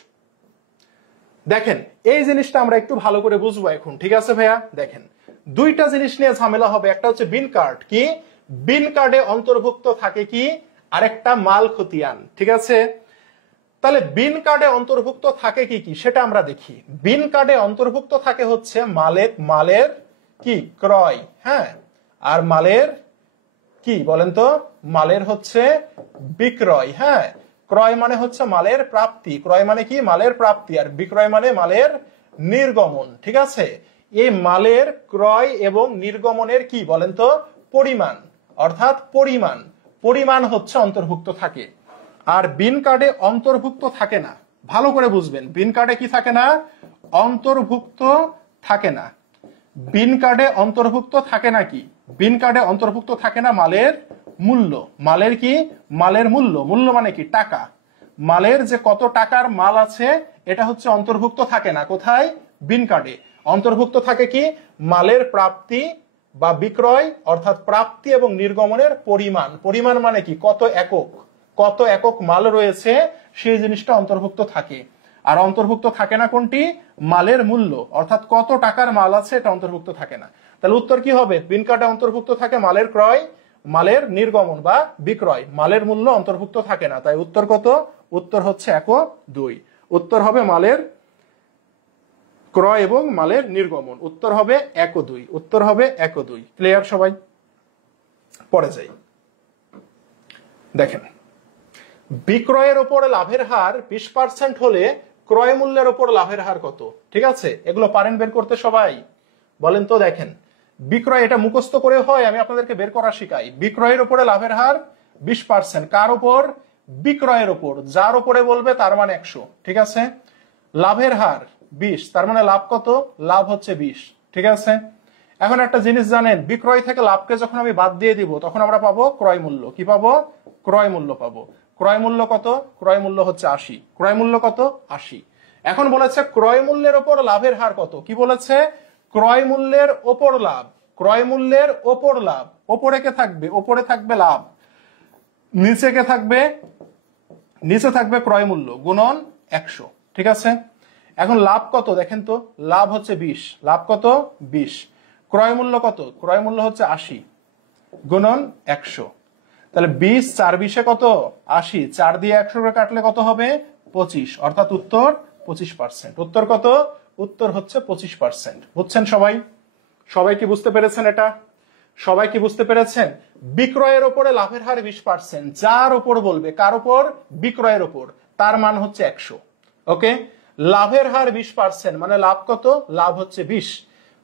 দেখেন এই জিনিসটা আমরা একটু ভালো করে বুঝবো এখন, ঠিক আছে ভাইয়া? দেখেন দুইটা জিনিস নিয়ে ঝামেলা হবে। একটা হচ্ছে বিন কার্ড। কি বিন কার্ডে অন্তর্ভুক্ত থাকে কি? আরেকটা মাল খতিয়ান, ঠিক আছে? তাহলে বিন কার্ডে অন্তর্ভুক্ত থাকে কি কি সেটা আমরা দেখি। বিন কার্ডে অন্তর্ভুক্ত থাকে হচ্ছে মালের কি? ক্রয়, হ্যাঁ। আর মালের কি বলেন তো? মালের হচ্ছে বিক্রয়, হ্যাঁ। ক্রয় মানে হচ্ছে মালের প্রাপ্তি, ক্রয় মানে কি? মালের প্রাপ্তি। আর বিক্রয় মানে মালের নির্গমন, ঠিক আছে? এই মালের ক্রয় এবং নির্গমনের কি বলেন তো? পরিমাণ, অর্থাৎ পরিমাণ হচ্ছে অন্তর্ভুক্ত থাকে। আর বিন কার্ডে অন্তর্ভুক্ত থাকে না। ভালো করে বুঝবেন, বিন কার্ডে কি থাকে না? অন্তর্ভুক্ত থাকে না। বিন কার্ডে অন্তর্ভুক্ত থাকে না কি? বিন কার্ডে অন্তর্ভুক্ত থাকে না মালের মূল্য। মালের কি? মালের মূল্য। মূল্য মানে কি? টাকা। মালের যে কত টাকার মাল আছে এটা হচ্ছে অন্তর্ভুক্ত থাকে না। কোথায়? বিন কার্ডে। অন্তর্ভুক্ত থাকে কি? মালের প্রাপ্তি বা বিক্রয়, অর্থাৎ প্রাপ্তি এবং নির্গমনের পরিমাণ। পরিমাণ মানে কি? কত একক মাল রয়েছে সেই জিনিসটা অন্তর্ভুক্ত থাকে। আর অন্তর্ভুক্ত থাকে না কোনটি? মালের মূল্য, অর্থাৎ কত টাকার মাল আছে এটা অন্তর্ভুক্ত থাকে না। তাহলে উত্তর কি হবে? বিন কার্ডে অন্তর্ভুক্ত থাকে মালের ক্রয়, মালের নির্গমন বা বিক্রয়, মালের মূল্য অন্তর্ভুক্ত থাকে না। তাই উত্তর কত? উত্তর হচ্ছে 1 ও 2। উত্তর হবে মালের ক্রয় এবং মালের নির্গমন। উত্তর হবে 1 ও 2। উত্তর হবে 1 ও 2। ক্লিয়ার সবাই? পরে যাই। দেখেন বিক্রয়ের উপর লাভের হার 20% হলে ক্রয় মূল্যের উপর লাভের হার কত? ঠিক আছে, এগুলো পারেন বের করতে সবাই? বলেন তো। দেখেন বিক্রয়, এটা মুখস্থ করে হয়, আমি আপনাদেরকে বের করা শিখাই। বিক্রয়ের উপরে লাভের হার 20%। কার উপর? বিক্রয়ের উপর। যার উপরে বলবে তার মান 100, ঠিক আছে? লাভের হার 20, তার মানে লাভ কত? লাভ হচ্ছে 20, ঠিক আছে? এখন একটা জিনিস জানেন, বিক্রয় থেকে লাভকে যখন আমি বাদ দিয়ে দিব তখন আমরা পাবো ক্রয় মূল্য। কি পাবো? ক্রয় মূল্য পাবো। ক্রয় মূল্য কত? ক্রয় মূল্য হচ্ছে 80। ক্রয় মূল্য কত? 80। এখন বলেছে ক্রয় মূল্যের ওপর লাভের হার কত? কি বলেছে? ক্রয় মূল্যের ওপর লাভ। ক্রয় মূল্যের ওপর লাভ। ওপরে কে থাকবে? ওপরে থাকবে লাভ। নিচে কে থাকবে? নিচে থাকবে ক্রয় মূল্য গুণন 100, ঠিক আছে। এখন লাভ কত দেখেন তো, লাভ হচ্ছে 20, লাভ কত 20, ক্রয় মূল্য কত, ক্রয় মূল্য হচ্ছে 80 গুণন 100, তাহলে 20 4 20 কত 80, 4 দিয়ে 100 করে কাটলে কত হবে 25, অর্থাৎ উত্তর 25%। উত্তর কত, উত্তর হচ্ছে 25%। বুঝছেন সবাই? সবাই কি বুঝতে পেরেছেন এটা? সবাই কি বুঝতে পেরেছেন? বিক্রয়ের উপরে লাভের হার 20%, যার উপর বলবে, কার উপর, বিক্রয়ের উপর, তার মান হচ্ছে 100। ওকে, লাভের হার 20% মানে লাভ কত, লাভ হচ্ছে 20।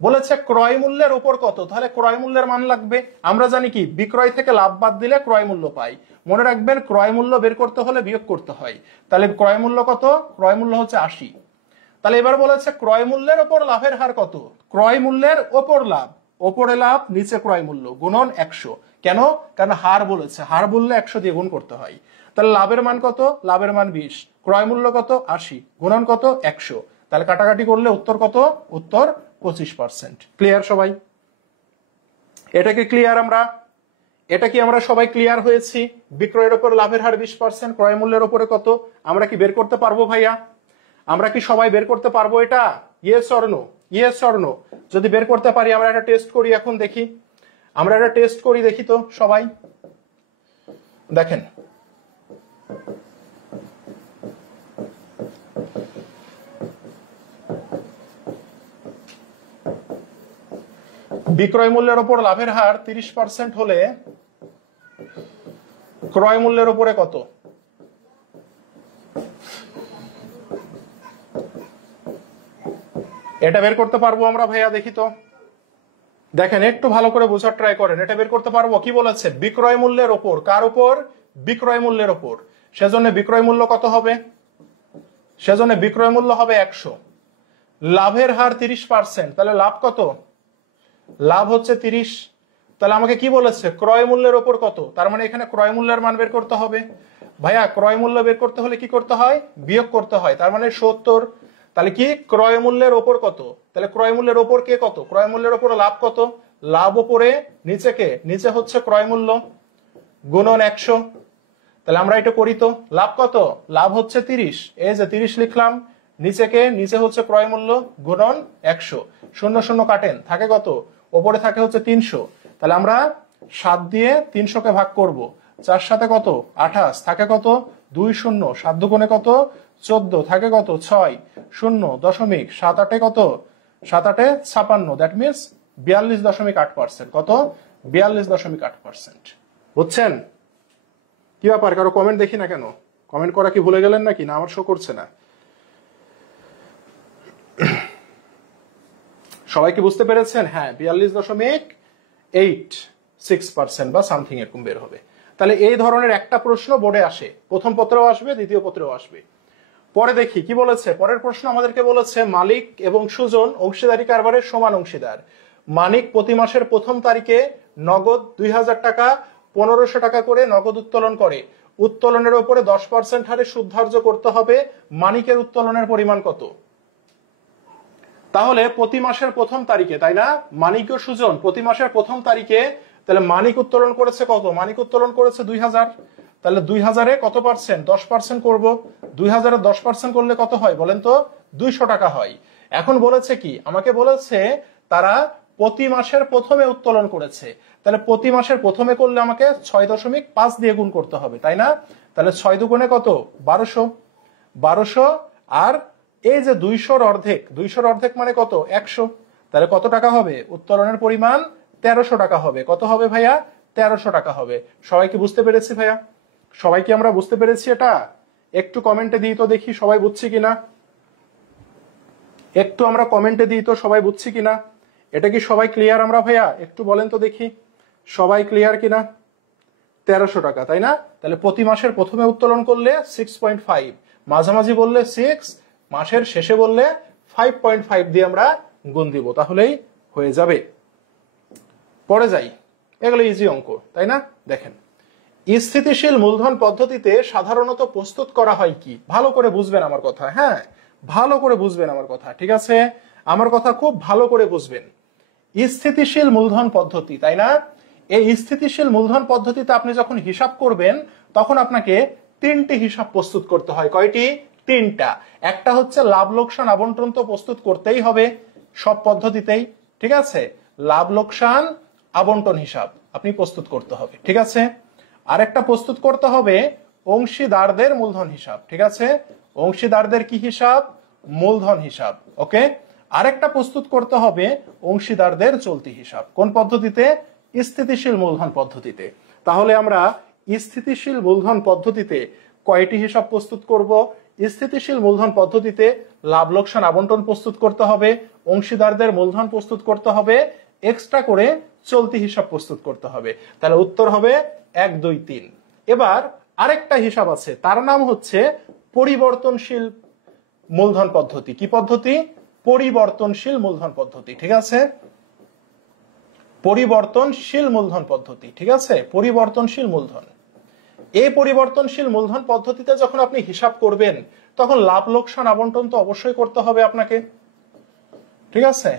বলেছে ক্রয় মূল্যের উপর কত, তাহলে ক্রয় মূল্যের মান লাগবে। আমরা জানি কি বিক্রয় থেকে লাভ বাদ দিলে ক্রয় মূল্য পাই। মনে রাখবেন ক্রয় মূল্য বের করতে হলে বিয়োগ করতে হয়। তাহলে ক্রয় মূল্য কত, ক্রয় মূল্য হচ্ছে 80। তাহলে এবার বলেছে ক্রয় মূল্যের উপর লাভের হার কত, ক্রয় মূল্যের উপর লাভ, ওপরে লাভ নিচে ক্রয় মূল্য গুণন 100। কেন? কারণ হার বলেছে, হার বললে 100 দিয়ে গুণ করতে হয়। তাহলে লাভের মান কত, লাভের মান 20, ক্রয় মূল্য কত 80, গুণন কত 100, তাহলে কাটাকাটি করলে উত্তর কত, উত্তর 25%। ক্লিয়ার সবাই? এটা কি ক্লিয়ার? আমরা এটা কি আমরা সবাই ক্লিয়ার হয়েছি? বিক্রয়ের উপর লাভের হার 20%, ক্রয় মূল্যের উপরে কত, আমরা কি বের করতে পারবো ভাইয়া? আমরা কি সবাই বের করতে পারবো এটা? Yes or no? Yes or no? যদি বের করতে পারি আমরা একটা টেস্ট করি, এখন দেখি, আমরা একটা টেস্ট করি, দেখি তো সবাই। দেখেন বিক্রয় মূল্যের উপর লাভের হার 30% হলে ক্রয় মূল্যের উপরে কত? এটা বের করতে পারবো আমরা ভাইয়া? দেখি তো, দেখেন একটু ভালো করে বোঝার ট্রাই করেন। এটা বের করতে পারবো? কি বলেছে, বিক্রয় মূল্যের উপর, কার উপর, বিক্রয় মূল্যের উপর, সেজন্য বিক্রয় মূল্য কত হবে, সেজন্য বিক্রয় মূল্য হবে 100, লাভের হার 30%, তাহলে লাভ কত, লাভ হচ্ছে 30। তাহলে আমাকে কি বলেছে, ক্রয় মূল্যের উপর কত, তার মানে এখানে ক্রয় মূল্যের মান বের করতে হবে। ভাইয়া ক্রয় মূল্য বের করতে হলে কি করতে হয়, বিয়োগ করতে হয়, তার মানে 70। তাহলে কি ক্রয় মূল্যের উপর কত, তাহলে ক্রয় মূল্যের উপর কে কত, ক্রয় মূল্যের উপর লাভ কত, লাভ উপরে নিচে কে, নিচে হচ্ছে ক্রয় মূল্য গুণন 100। তাহলে আমরা এটা করি তো, লাভ কত, লাভ হচ্ছে 30, এই যে 30 লিখলাম, নিচে কে, নিচে হচ্ছে ক্রয় মূল্য গুণন 100, শূন্য শূন্য কাটেন, থাকে কত, ওপরে থাকে হচ্ছে 300। তাহলে আমরা 7 দিয়ে 300 কে ভাগ করব, 4 সাথে কত 28, থাকে কত 2 শূন্য, 7 দুগুণে কত 14, থাকে কত 6, 0.78 কত, 7 8 56, দ্যাট মিনস 42.8%। কত, 42.8%। বুঝছেন? কি ব্যাপার, কারো কমেন্ট দেখি না কেন? কমেন্ট করা কি ভুলে গেলেন নাকি, না আমার শো করছে না? সবাই কি বুঝতে পেরেছেন? হ্যাঁ, 42.86% বা সামথিং এরকম বের হবে। তাহলে এই ধরনের একটা প্রশ্ন বোর্ডে আসে, প্রথম পত্রেও আসবে, দ্বিতীয় পত্রেও আসবে। পরে দেখি কি বলেছে, পরের প্রশ্ন আমাদেরকে বলেছে মালিক এবং সুজন অংশীদারি কারবারের সমান অংশীদার। মানিক প্রতি মাসের প্রথম তারিখে নগদ 2000 টাকা 1500 টাকা করে নগদ উত্তোলন করে। উত্তোলনের উপরে 10% হারে সুদ ধার্য করতে হবে। মানিকের উত্তোলনের পরিমাণ কত? তাহলে প্রতি মাসের প্রথম তারিখে, তাই না, মানিক ও সুজন প্রতি মাসের প্রথম তারিখে, তাহলে মানিক উত্তোলন করেছে কত, মানিক উত্তোলন করেছে 2000। তাহলে 2000-এ কত পার্সেন্ট, 10% করবো। 2000-এ 10% করলে কত হয় বলেন তো, 200 টাকা হয়। এখন বলেছে কি, আমাকে বলেছে তারা প্রতি মাসের প্রথমে উত্তোলন করেছে। তাহলে প্রতি মাসের প্রথমে করলে আমাকে 6.5 দিয়ে গুণ করতে হবে, তাই না? তাহলে 6 দুগুণে কত, 1200, 1200, আর এই যে 200-র অর্ধেক, 200-র অর্ধেক মানে কত, 100। তাহলে কত টাকা হবে, উত্তোলনের পরিমাণ 1300 টাকা হবে। কত হবে ভাইয়া, 1300 টাকা হবে। সবাই কি বুঝতে পেরেছি ভাইয়া? সবাই কি আমরা বুঝতে পেরেছি এটা? একটু কমেন্টে দিই তো দেখি সবাই বুঝছি কিনা, একটু আমরা কমেন্টে দিই তো সবাই বুঝছি কিনা। এটা কি সবাই ক্লিয়ার আমরা ভাইয়া? একটু বলেন তো দেখি সবাই ক্লিয়ার কিনা। 1300 টাকা, তাই না? তাহলে প্রতি মাসের প্রথমে উত্তোলন করলে 6.5, মাঝামাঝি বললে 6, মাসের শেষে বললে 5.5 দিয়ে আমরা গুণ দিব, তাহলেই হয়ে যাবে। পরে যাই, এগুলো ইজি অঙ্ক, তাই না? দেখেন, স্থিতিশীল মূলধন পদ্ধতিতে সাধারণত প্রস্তুত করা হয় কি, ভালো করে বুঝবেন আমার কথা, হ্যাঁ ভালো করে বুঝবেন আমার কথা, ঠিক আছে? আমার কথা খুব ভালো করে বুঝবেন। স্থিতিশীল মূলধন পদ্ধতি, তাই না? এই স্থিতিশীল মূলধন পদ্ধতিতে আপনি যখন হিসাব করবেন তখন আপনাকে 3টি হিসাব প্রস্তুত করতে হয়। কয়টি? তিনটা। একটা হচ্ছে লাভ লোকসান আবন্টন তো প্রস্তুত করতেই হবে সব পদ্ধতিতেই, ঠিক আছে, লাভ লোকসান আবন্টন হিসাব আপনি প্রস্তুত করতে হবে, ঠিক আছে। আরেকটা প্রস্তুত করতে হবে অংশীদারদের মূলধন হিসাব, ঠিক আছে, অংশীদারদের কি হিসাব, মূলধন হিসাব, ওকে। আরেকটা প্রস্তুত করতে হবে অংশীদারদের চলতি হিসাব, কোন পদ্ধতিতে, স্থিতিশীল মূলধন পদ্ধতিতে। তাহলে আমরা স্থিতিশীল মূলধন পদ্ধতিতে কয়টি হিসাব প্রস্তুত করব, স্থিতিশীল মূলধন পদ্ধতিতে লাভ লোকসান আবন্টন প্রস্তুত করতে হবে, অংশীদারদের মূলধন প্রস্তুত করতে হবে, এক্সট্রা করে চলতি হিসাব প্রস্তুত করতে হবে। তাহলে উত্তর হবে 1 2 3। এবার আরেকটা হিসাব আছে, তার নাম হচ্ছে পরিবর্তনশীল মূলধন পদ্ধতি। কি পদ্ধতি, পরিবর্তনশীল মূলধন পদ্ধতি, ঠিক আছে, পরিবর্তনশীল মূলধন পদ্ধতি, ঠিক আছে, পরিবর্তনশীল মূলধন। এই পরিবর্তনশীল মূলধন পদ্ধতিতে যখন আপনি হিসাব করবেন তখন লাভ লোকসান আবন্টন তো অবশ্যই করতে হবে আপনাকে, ঠিক আছে,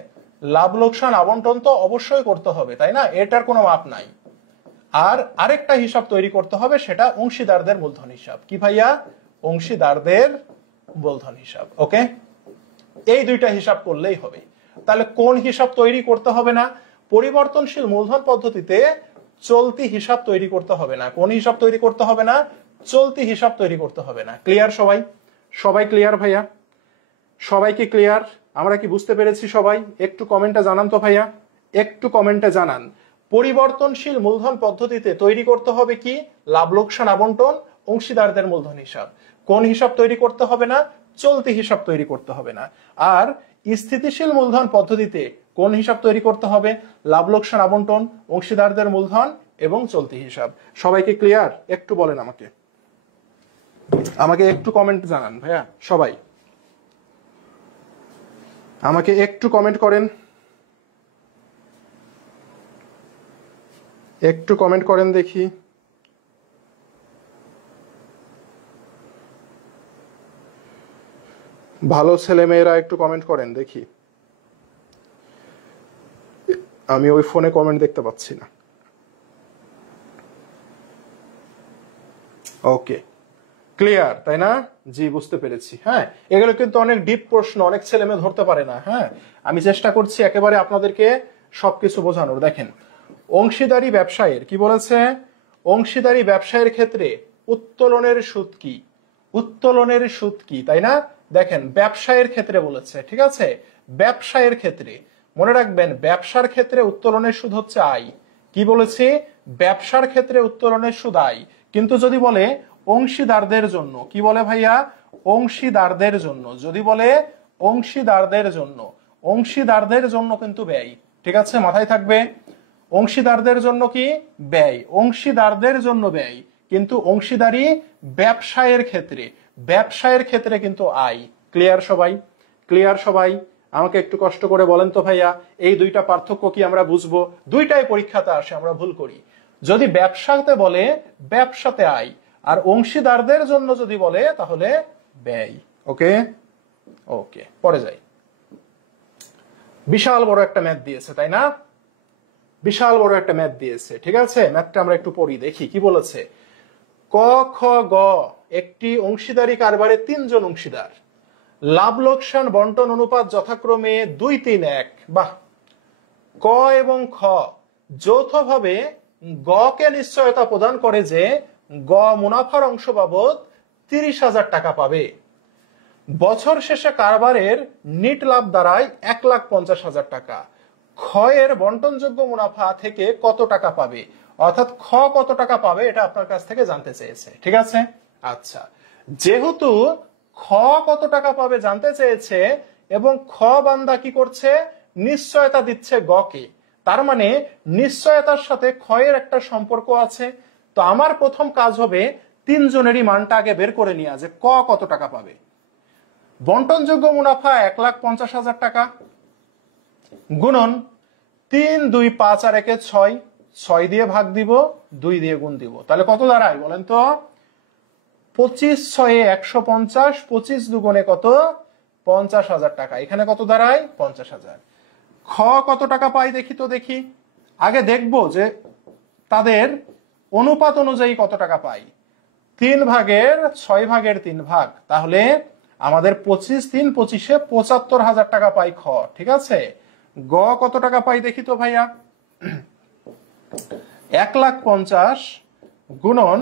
লাভ লোকসান আবন্টন তো অবশ্যই করতে হবে, তাই না, এটার কোনো মাপ নাই। আর আরেকটা হিসাব তৈরি করতে হবে, সেটা অংশীদারদের মূলধন হিসাব। কি ভাইয়া, অংশীদারদের মূলধন হিসাব, ওকে। এই দুইটা হিসাব করলেই হবে। তাহলে কোন হিসাব তৈরি করতে হবে না, পরিবর্তনশীল মূলধন পদ্ধতিতে চলতি হিসাব তৈরি করতে হবে না। কোন হিসাব তৈরি করতে হবে না, চলতি হিসাব তৈরি করতে হবে না। ক্লিয়ার সবাই, সবাই ক্লিয়ার ভাইয়া, সবাইকে ক্লিয়ার, আমরা কি বুঝতে পেরেছি সবাই? একটু কমেন্টে জানান তো ভাইয়া, একটু কমেন্টে জানান। পরিবর্তনশীল মূলধন পদ্ধতিতে তৈরি করতে হবে কি, লাভ লোকসান আবন্টন, অংশীদারদের মূলধন হিসাব। কোন হিসাব তৈরি করতে হবে না, চলতি হিসাব তৈরি করতে হবে না। আর স্থিতিশীল মূলধন পদ্ধতিতে কোন হিসাব তৈরি করতে হবে, লাভ লোকসান আবন্টন, অংশীদারদের মূলধন এবং চলতি হিসাব। সবাইকে ক্লিয়ার? একটু বলেন আমাকে, আমাকে একটু কমেন্ট জানান ভাইয়া, সবাই আমাকে একটু কমেন্ট করেন, একটু কমেন্ট করেন দেখি। ভালো ছেলে মেয়েরা একটু কমেন্ট করেন দেখি, আমি ওই ফোনে কমেন্ট দেখতে পাচ্ছি না। ওকে, ক্লিয়ার তাই না? জি, বুঝতে পেরেছি। হ্যাঁ, এগুলো কিন্তু অনেক ডিপ প্রশ্ন, অনেক ছেলে মেয়ে ধরতে পারে না। হ্যাঁ, আমি চেষ্টা করছি একেবারে আপনাদেরকে সবকিছু বোঝানোর। দেখেন, অংশীদারি ব্যবসায়ের কি বলেছে, অংশীদারি ব্যবসায়ের ক্ষেত্রে উত্তোলনের সুদ কি, উত্তোলনের সুদ কি, তাই না? দেখেন, ব্যবসায়ের ক্ষেত্রে বলেছে, ঠিক আছে, ব্যবসায়ের ক্ষেত্রে মনে রাখবেন, ব্যবসার ক্ষেত্রে উত্তোলনের সুদ হচ্ছে আয়। কি বলেছি, ব্যবসার ক্ষেত্রে উত্তোলনের সুদ আয়। কিন্তু যদি বলে অংশীদারদের জন্য, কি বলে ভাইয়া, অংশীদারদের জন্য, যদি বলে অংশীদারদের জন্য, অংশীদারদের জন্য কিন্তু ব্যয়, ঠিক আছে, মাথায় থাকবে, অংশীদারদের জন্য কি ব্যয়, অংশীদারদের জন্য ব্যয়। কিন্তু অংশীদারি ব্যবসায়ের ক্ষেত্রে, ব্যবসায়ের ক্ষেত্রে কিন্তু আয়। ক্লিয়ার সবাই, ক্লিয়ার সবাই? আমাকে একটু কষ্ট করে বলেন তো ভাইয়া, এই দুইটা পার্থক্য কি আমরা বুঝবো? দুইটাই পরীক্ষাতে আসে, আমরা ভুল করি। যদি ব্যবসাতে বলে ব্যবসাতে আয়, আর অংশীদারদের জন্য যদি বলে তাহলে ব্যয়। ওকে, ওকে, পরে যাই। বিশাল বড় একটা ম্যাথ দিয়েছে, তাই না? বিশাল বড় একটা ম্যাথ দিয়েছে, ঠিক আছে, ম্যাথটা আমরা একটু পড়ি দেখি কি বলেছে। ক খ গ একটি অংশীদারি কারবারে 3 জন অংশীদার, লাভ লোকসান বন্টন অনুপাত যথাক্রমে 2 3 1। বাহ। ক এবং খ যৌথভাবে গ কে নিশ্চয়তা প্রদান করে যে গ মুনাফার অংশ বাবদ 30,000 টাকা পাবে। বছর শেষে কারবারের নিট লাভ দাঁড়ায় 1,50,000 টাকা। খ এর বন্টনযোগ্য মুনাফা থেকে কত টাকা পাবে, অর্থাৎ খ কত টাকা পাবে এটা আপনার কাছ থেকে জানতে চেয়েছে, ঠিক আছে। আচ্ছা, যেহেতু খ কত টাকা পাবে জানতে চেয়েছে এবং খ বান্দা কি করছে, নিশ্চয়তা দিচ্ছে গ কে, তার মানে নিশ্চয়তার সাথে খ এর একটা সম্পর্ক আছে। তো আমার প্রথম কাজ হবে 3 জনেরই মানটা আগে বের করে নেওয়া, যে ক কত টাকা পাবে। বন্টনযোগ্য মুনাফা 1,50,000 টাকা, গুণন 3 2 5 আর 1 6, 6 দিয়ে ভাগ দিব, 2 দিয়ে গুণ দিব, তাহলে কত দাঁড়ায় বলেন তো? 25 6 150, 25 দুগুণে কত, 50,000 টাকা। এখানে কত দাঁড়ায়, 50,000। খ কত টাকা পাই দেখি তো, দেখি আগে দেখবো যে তাদের অনুপাত অনুযায়ী কত টাকা পাই। 3 ভাগের 6 ভাগের 3 ভাগ, তাহলে আমাদের 25 3 25-এ 75,000 টাকা পাই খ, ঠিক আছে। গ কত টাকা পাই দেখি তো ভাইয়া, 1,50,000 গুণন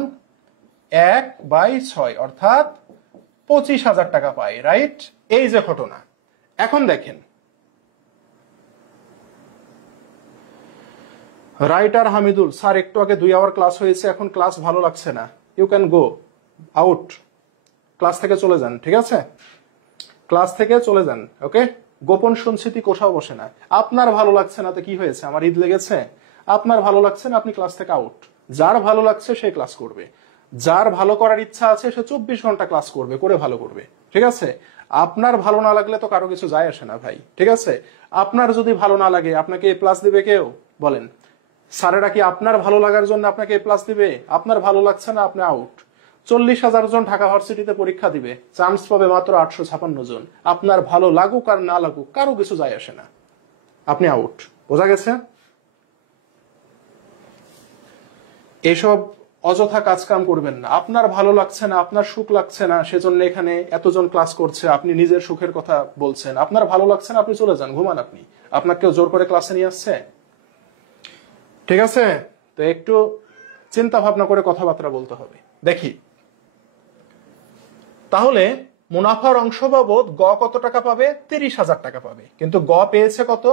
1/6 অর্থাৎ 25,000 টাকা পাই, রাইট। এই যে ঘটনা। এখন দেখেন, রাইটার হামিদুল স্যার একটু আগে 2 আওয়ার ক্লাস হয়েছে, এখন ক্লাস ভালো লাগছে না, you can go out, class থেকে চলে যান, ঠিক আছে, ক্লাস থেকে চলে যান, ওকে। গোপন সঞ্চিতি কোথাও বসে না। আপনার ভালো লাগছে না তো কি হয়েছে, আমার ঈদ লেগেছে? আপনার ভালো লাগছে না, আপনি ক্লাস থেকে আউট। যার ভালো লাগছে সে ক্লাস করবে, যার ভালো করার ইচ্ছা আছে সে 24 ঘন্টা ক্লাস করবে, করে ভালো করবে, ঠিক আছে। আপনার ভালো না লাগলে তো কারো কিছু যায় আসে না ভাই, ঠিক আছে। আপনার যদি ভালো না লাগে আপনাকে এ প্লাস দিবে কেউ? বলেন, স্যারেরা কি আপনার ভালো লাগার জন্য আপনাকে এ প্লাস দিবে? আপনার ভালো লাগছে না, আপনি আউট। 40,000 জন ঢাকা ভার্সিটিতে পরীক্ষা দিবে, চান্স পাবে মাত্র 856 জন। আপনার ভালো লাগুক আর না লাগুক কারো কিছু যায় আসে না, আপনি আউট। বোঝা গেছে? এসব অযথা কাজ কাম করবেন না। আপনার ভালো লাগছে না, আপনার সুখ লাগছে না, সেজন্য এখানে এতজন ক্লাস করছে, আপনি নিজের সুখের কথা বলছেন। আপনার ভালো লাগছে না, আপনি চলে যান, ঘুমান। আপনাকে কেউ জোর করে ক্লাসে নিয়ে আসছে? ঠিক আছে, তো একটু চিন্তা ভাবনা করে কথাবার্তা বলতে হবে। দেখি তাহলে মুনাফার অংশ বাবদ গ কত টাকা পাবে? 30,000 টাকা পাবে। কিন্তু গ পেয়েছে কত?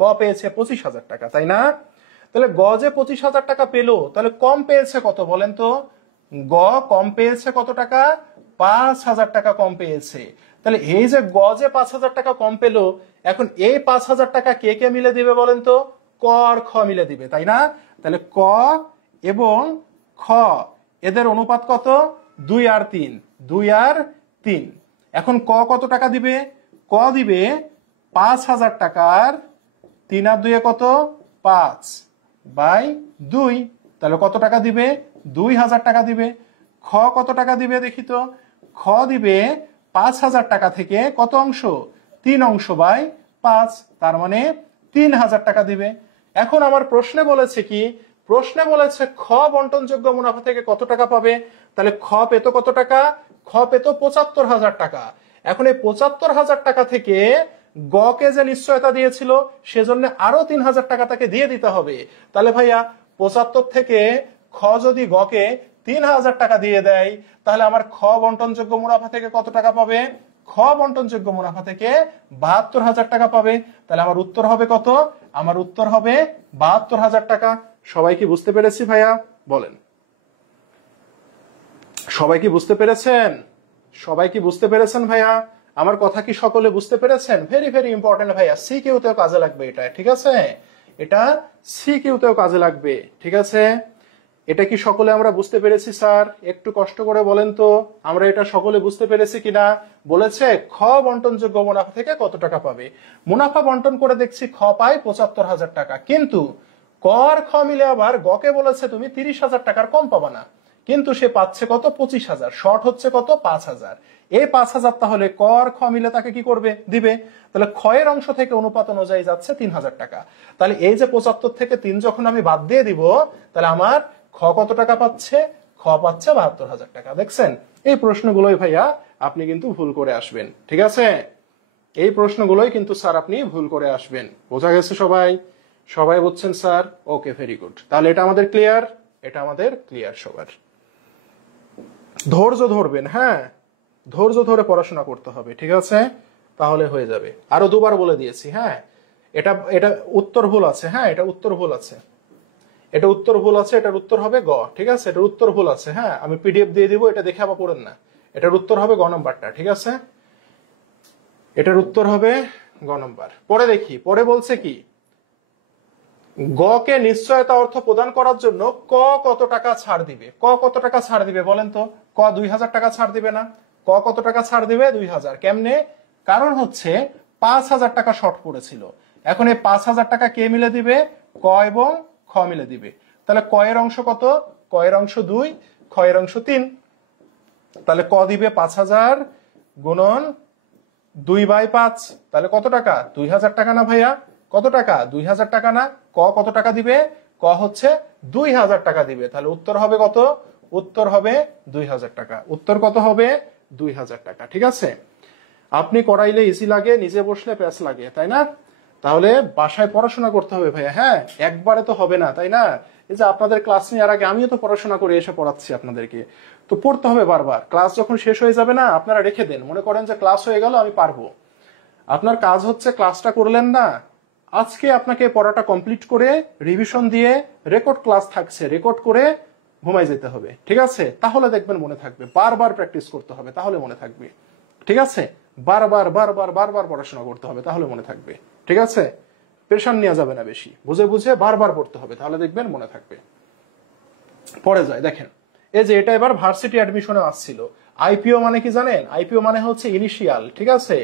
গ পেয়েছে 25,000 টাকা, তাই না? তাহলে গ যে 25,000 টাকা পেলো, তাহলে কম পেয়েছে কত বলেন তো? গ কম পেয়েছে কত টাকা? 5,000 টাকা কম পেয়েছে। তাহলে এই যে গ যে 5,000 টাকা কম পেলো, এখন এই 5,000 টাকা কে কে মিলে দিবে বলেন তো? ক আর খ মিলে দিবে, তাই না? তাহলে ক এবং খ এদের অনুপাত কত? 2 আর 3, 2 আর 3। এখন ক কত টাকা দিবে? ক দিবে 5,000 টাকার 3 আর 2 কত? 5/2। তাহলে কত টাকা দিবে? 2,000 টাকা দিবে। খ কত টাকা দিবে দেখি তো? খ দিবে 5,000 টাকা থেকে কত অংশ? 3 অংশ বাই 5, তার মানে 3,000 টাকা দিবে। এখন আমার প্রশ্নে বলেছে কি? প্রশ্নে বলেছে খ বন্টনযোগ্য মুনাফা থেকে কত টাকা পাবে। তাহলে খ পেত কত টাকা? খ পেত 75,000 টাকা। এখন এই 75,000 টাকা থেকে গ কে যে নিশ্চয়তা দিয়েছিল সেজন্য আরো 3,000 টাকা তাকে দিয়ে দিতে হবে। তাহলে ভাইয়া 75 থেকে খ যদি গ কে 3,000 টাকা দিয়ে দেয়, তাহলে আমার খ বন্টনযোগ্য মুনাফা থেকে কত টাকা পাবে? খ বন্টনযোগ্য মুনাফা থেকে 72,000 টাকা পাবে। তাহলে আমার উত্তর হবে কত? আমার উত্তর হবে 72,000 টাকা। সবাই কি বুঝতে পেরেছি ভাইয়া? বলেন, সবাই কি বুঝতে পেরেছেন? সবাই কি বুঝতে পেরেছেন ভাইয়া? আমার কথা কি সকলে বুঝতে পেরেছেন? ভেরি ভেরি ইম্পর্টেন্ট ভাইয়া, সি কিউতেও কাজে লাগবে এটা, ঠিক আছে। এটা সি কিউতেও কাজে লাগবে, ঠিক আছে। এটা কি সকলে আমরা বুঝতে পেরেছি স্যার? একটু কষ্ট করে বলেন তো, আমরা এটা সকলে বুঝতে পেরেছি কিনা? বলেছে খ বন্টনযোগ্য মুনাফা থেকে কত টাকা পাবে। মুনাফা বন্টন করে দেখছি খ পায় 75,000 টাকা, কিন্তু ক আর খ মিলে আবার গকে বলেছে তুমি 30,000 টাকার কম পাবা না, কিন্তু সে পাচ্ছে কত? 25,000। শর্ট হচ্ছে কত? 5,000। এই 5,000 তাহলে ক আর খ মিলে তাকে কি করবে? দিবে। তাহলে খ এর অংশ থেকে অনুপাত অনুযায়ী যাচ্ছে 3,000 টাকা। তাহলে এই যে 75 থেকে 3 যখন আমি বাদ দিয়ে দিব, তাহলে আমার খ কত টাকা পাচ্ছে? খ পাচ্ছে 72,000 টাকা। দেখছেন, এই প্রশ্নগুলোই ভাইয়া আপনি কিন্তু ভুল করে আসবেন, ঠিক আছে। এই প্রশ্নগুলোই কিন্তু স্যার আপনি ভুল করে আসবেন। বোঝা গেছে সবাই? সবাই বুঝছেন স্যার? Okay, very good. তাহলে এটা আমাদের ক্লিয়ার, এটা আমাদের ক্লিয়ার সবার। ধৈর্য ধরবেন, হ্যাঁ, ধৈর্য ধরে পড়াশোনা করতে হবে, ঠিক আছে, তাহলে হয়ে যাবে। আরো দুবার বলে দিয়েছি, হ্যাঁ। এটা এটা উত্তর ভুল আছে, হ্যাঁ, এটা উত্তর ভুল আছে, এটা উত্তর ভুল আছে, এটার উত্তর হবে গ, ঠিক আছে। এটার উত্তর ভুল আছে, হ্যাঁ, আমি পিডিএফ দিয়ে দিব, এটা দেখে আবার পড়েন না। এটার উত্তর হবে গ নাম্বারটা, ঠিক আছে। এটার উত্তর হবে গ নাম্বার। পরে দেখি, পরে বলছে কি? গ কে নিশ্চয়তা অর্থ প্রদান করার জন্য ক কত টাকা ছাড় দিবে। ক কত টাকা ছাড় দিবে বলেন তো? ক 2,000 টাকা ছাড় দিবে না? ক কত টাকা ছাড় দিবে? 2,000। কেমনে? কারণ হচ্ছে 5,000 টাকা শর্ট পড়েছিল। এখন এই 5,000 টাকা কে মিলে দিবে? ক এবং খ মিলে দিবে। তাহলে ক এর অংশ কত? ক এর অংশ 2, খ এর অংশ 3। তাহলে ক দিবে 5,000 গুণন 2/5, তাহলে কত টাকা? 2,000 টাকা না ভাইয়া? কত টাকা? 2,000 টাকা না? ক কত টাকা দিবে? ক হচ্ছে 2,000 টাকা দিবে। তাহলে উত্তর হবে কত? উত্তর হবে 2,000 টাকা। উত্তর কত হবে? 2,000 টাকা, ঠিক আছে। আপনি করাইলে ইজি লাগে, নিজে বসলে প্যাস লাগে, তাই না? তাহলে বাসায় পড়াশোনা করতে হবে ভাইয়া। হ্যাঁ, একবারে তো হবে না, তাই না? এই যে আপনাদের ক্লাস নেওয়ার আগে আমিও তো পড়াশোনা করে এসে পড়াচ্ছি আপনাদেরকে, তো পড়তে হবে বারবার। ক্লাস যখন শেষ হয়ে যাবে না, আপনারা রেখে দেন, মনে করেন যে ক্লাস হয়ে গেল আমি পারবো। আপনার কাজ হচ্ছে ক্লাসটা করলেন না, আজকে আপনাকে পড়াটা কমপ্লিট করে রিভিশন দিয়ে রেকর্ড ক্লাস থাকছে, রেকর্ড করে ঘুমাই যেতে হবে, ঠিক আছে? তাহলে দেখবেন মনে থাকবে। বারবার প্র্যাকটিস করতে হবে, তাহলে মনে থাকবে, ঠিক আছে? বারবার বারবার বারবার পড়াশোনা করতে হবে, তাহলে মনে থাকবে, ঠিক আছে? প্রেশার নেওয়া যাবে না বেশি, বুঝে বুঝে বারবার পড়তে হবে, তাহলে দেখবেন মনে থাকবে। পরে যায় দেখেন, এই যে এটা এবার ভার্সিটি অ্যাডমিশনে আসছিল। আইপিও মানে কি জানেন? আইপিও মানে হচ্ছে ইনিশিয়াল, ঠিক আছে?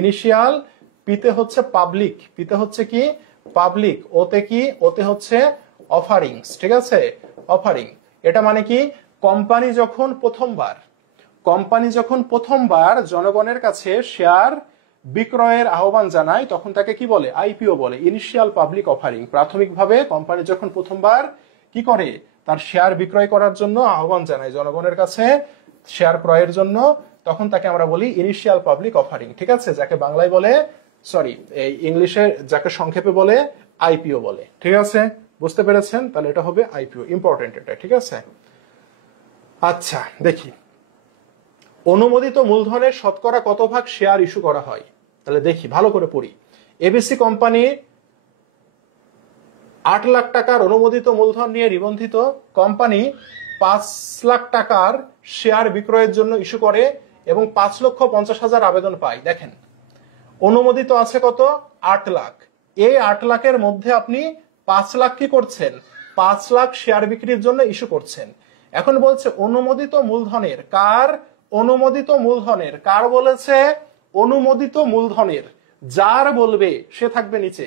ইনিশিয়াল, পিতে হচ্ছে পাবলিক, পিতে হচ্ছে কি পাবলিক, ওতে কি, ওতে হচ্ছে অফারিংস, ঠিক আছে? অফারিং, এটা মানে কি কোম্পানি যখন প্রথমবার জনগণের কাছে শেয়ার বিক্রয়ের আহ্বান জানায়, তখন তাকে কি বলে? আইপিও বলে, ইনিশিয়াল পাবলিক অফারিং। প্রাথমিকভাবে কোম্পানি যখন প্রথমবার কি করে, তার শেয়ার বিক্রয় করার জন্য আহ্বান জানায় জনগণের কাছে শেয়ার ক্রয়ের জন্য, তখন তাকে আমরা বলি ইনিশিয়াল পাবলিক অফারিং, ঠিক আছে? যাকে বাংলায় বলে, সরি এই ইংলিশে যাকে সংক্ষেপে বলে আইপিও বলে, ঠিক আছে? বুঝতে পেরেছেন? তাহলে এটা হবে আইপিও, ইম্পর্টেন্ট এটা, ঠিক আছে? আচ্ছা দেখি, অনুমোদিত মূলধনের শতকরা কত ভাগ শেয়ার ইস্যু করা হয়? তাহলে দেখি, ভালো করে পড়ি। এবিসি কোম্পানি 8 লাখ টাকার অনুমোদিত মূলধন নিয়ে নিবন্ধিত। কোম্পানি 5 লাখ টাকার শেয়ার বিক্রয়ের জন্য ইস্যু করে এবং 5,50,000 আবেদন পায়। দেখেন, অনুমোদিত আছে কত? 8 লাখ। এই 8 লাখের মধ্যে আপনি 5 লাখ কি করছেন? 5 লাখ শেয়ার বিক্রির জন্য ইস্যু করছেন। এখন বলছে অনুমোদিত মূলধনের, কার? অনুমোদিত মূলধনের, কার বলেছে? অনুমোদিত মূলধনের। যার বলবে সে থাকবে নিচে,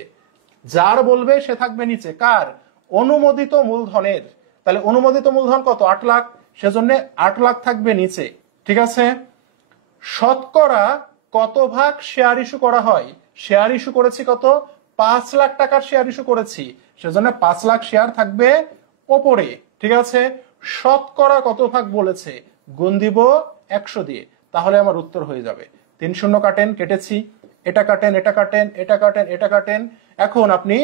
যার বলবে সে থাকবে নিচে। কার? অনুমোদিত মূলধনের। তাহলে অনুমোদিত মূলধন কত? 8 লাখ, সেজন্য 8 লাখ থাকবে নিচে, ঠিক আছে? শতকরা কত ভাগ শেয়ার ইস্যু করা হয়? শেয়ার ইস্যু করেছি কত? 5 লাখ টাকার শেয়ার ইস্যু করেছি, সেজন্য 5 লাখ শেয়ার থাকবে ওপরে, ঠিক আছে? শতকরা কত ভাগ বলেছে, গুণ দিব 100 দিয়ে, তাহলে আমার উত্তর হয়ে যাবে। 3 শূন্য কাটেন, কেটেছি, এটা কাটেন, এটা কাটেন, এটা কাটেন, এটা কাটেন। এখন আপনি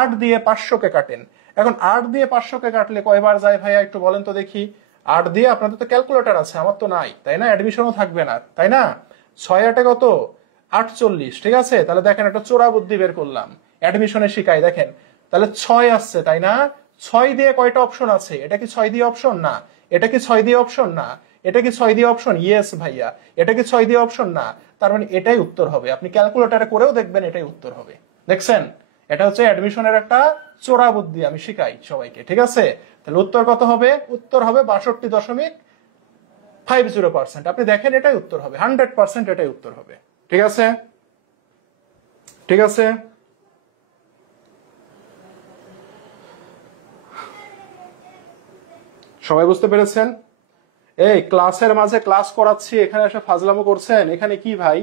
8 দিয়ে 500 কে কাটেন। এখন 8 দিয়ে 500 কে কাটলে কয়বার যায় ভাইয়া একটু বলেন তো দেখি? 8 দিয়ে, আপনাদের তো ক্যালকুলেটর আছে, আমার তো নাই, তাই না? অ্যাডমিশনও থাকবে না, তাই না? 6 8 কত? 48, ঠিক আছে? তাহলে দেখেন একটা চোরা বুদ্ধি বের করলাম, অ্যাডমিশনে শিখাই, দেখেন। তাহলে 6 আসছে, তাই না? 6 দিয়ে কয়টা অপশন আছে? এটা কি 6 দিয়ে অপশন? না। এটা কি 6 দিয়ে অপশন? না। এটা কি 6 দিয়ে অপশন? ইয়েস ভাইয়া। এটা কি 6 দিয়ে অপশন? না। তার মানে এটাই উত্তর হবে। আপনি ক্যালকুলেটরে করেও দেখবেন এটাই উত্তর হবে। দেখছেন, এটা হচ্ছে অ্যাডমিশনের একটা চোরা বুদ্ধি, আমি শিখাই সবাইকে, ঠিক আছে? তাহলে উত্তর কত হবে? উত্তর হবে 62.50%। আপনি দেখেন এটাই উত্তর হবে, 100% এটাই উত্তর হবে, ঠিক আছে? ঠিক আছে, সবাই বুঝতে পেরেছেন? এই ক্লাসের মাঝে ক্লাস করাচ্ছি, এখানে এসে ফাজলামো করছেন? এখানে কি ভাই,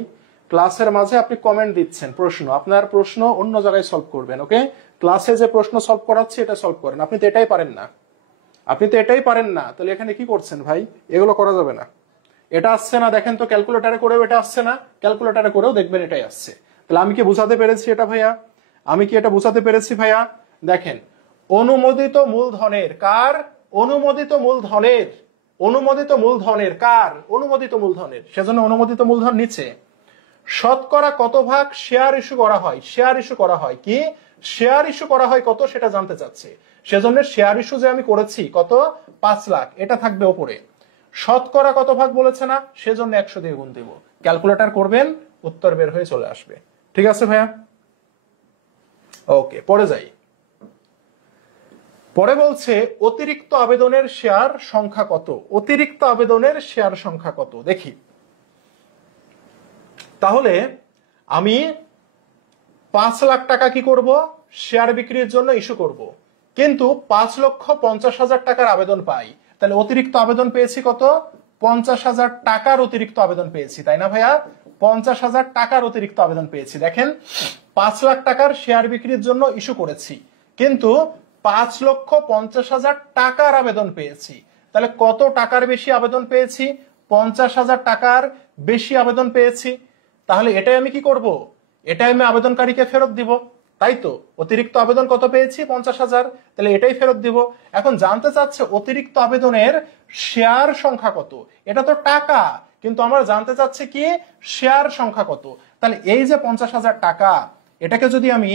ক্লাসের মাঝে আপনি কমেন্ট দিচ্ছেন, প্রশ্ন, আপনার প্রশ্ন অন্য জায়গায় সলভ করবেন, ওকে? ক্লাসে যে প্রশ্ন সলভ করাচ্ছি এটা সলভ করেন। আপনি তো এটাই পারেন না, আপনি তো এটাই পারেন না, তাহলে এখানে কি করছেন ভাই? এগুলো করা যাবে না। এটা আসছে না, দেখেন তো ক্যালকুলেটারে করেও এটা আসছে না, ক্যালকুলেটারে করেও দেখবেন এটাই আসছে। তাহলে আমি কি বুঝাতে পেরেছি এটা ভাইয়া? আমি কি এটা বুঝাতে পেরেছি ভাইয়া? দেখেন, অনুমোদিত মূলধনের, কার? অনুমোদিত মূলধনের। অনুমোদিত মূলধনের, কার? অনুমোদিত মূলধনের, সেজন্য অনুমোদিত মূলধন নিচে। শতকরা কত ভাগ শেয়ার ইস্যু করা হয়? শেয়ার ইস্যু করা হয় কি? শেয়ার ইস্যু করা হয় কত সেটা জানতে চাচ্ছে, সেজন্য শেয়ার ইস্যু যে আমি করেছি কত? 5 লাখ, এটা থাকবে ওপরে। শতকরা কত ভাগ বলেছে না, সেজন্য 100 দিয়ে গুণ দেব। ক্যালকুলেটর করবেন, উত্তর বের হয়ে চলে আসবে, ঠিক আছে ভাইয়া? ওকে, পরে যাই। পরে বলছে অতিরিক্ত আবেদনের শেয়ার সংখ্যা কত? অতিরিক্ত আবেদনের শেয়ার সংখ্যা কত দেখি। তাহলে আমি 5 লাখ টাকা কি করব? শেয়ার বিক্রির জন্য ইস্যু করব, কিন্তু 5,50,000 টাকার আবেদন পাই। তাহলে অতিরিক্ত আবেদন পেয়েছি কত? 50,000 টাকার অতিরিক্ত আবেদন পেয়েছি, তাই না ভাইয়া? 50,000 টাকার অতিরিক্ত আবেদন পেয়েছি। দেখেন, 5 লাখ টাকার শেয়ার বিক্রির জন্য ইস্যু করেছি, কিন্তু 5,50,000 টাকার আবেদন পেয়েছি। তাহলে কত টাকার বেশি আবেদন পেয়েছি? 50,000 টাকার বেশি আবেদন পেয়েছি। তাহলে এটাই আমি কি করব, এটাই আমি আবেদনকারীকে ফেরত দিব, তাই তো? অতিরিক্ত আবেদন কত পেয়েছি? 50,000, তাহলে এটাই ফেরত দিব। এখন জানতে চাচ্ছে অতিরিক্ত আবেদনের শেয়ার সংখ্যা কত। এটা তো টাকা, কিন্তু আমরা জানতে চাচ্ছে কি শেয়ার সংখ্যা কত। তাহলে এই যে 50,000 টাকা, এটাকে যদি আমি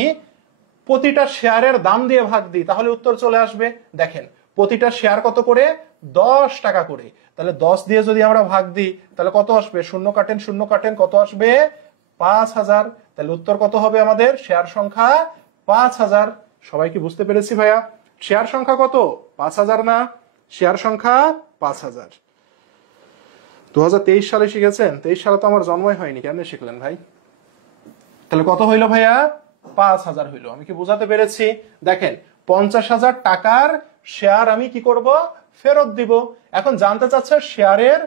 প্রতিটা শেয়ারের দাম দিয়ে ভাগ দিই তাহলে উত্তর চলে আসবে। দেখেন প্রতিটা শেয়ার কত করে? 10 টাকা করে। তাহলে 10 দিয়ে যদি আমরা ভাগ দিই তাহলে কত আসবে? শূন্য কাটেন শূন্য কাটেন, কত আসবে? 5,000। তাহলে উত্তর কত হবে আমাদের? শেয়ার সংখ্যা 5,000। সবাই কি বুঝতে পেরেছি ভাইয়া? শেয়ার সংখ্যা কত? 5,000 না, শেয়ার সংখ্যা 5,000। 2023 সালে শিখেছেন? 23 সালে তো আমার জন্মই হয়নি, কেমনে শিখলেন ভাই? তাহলে কত হইলো ভাইয়া? 5,000 হইলো। আমি কি বোঝাতে পেরেছি? দেখেন 50,000 টাকার শেয়ার আমি কি করব? ফেরত দিব। এখন জানতে চাচ্ছে শেয়ারের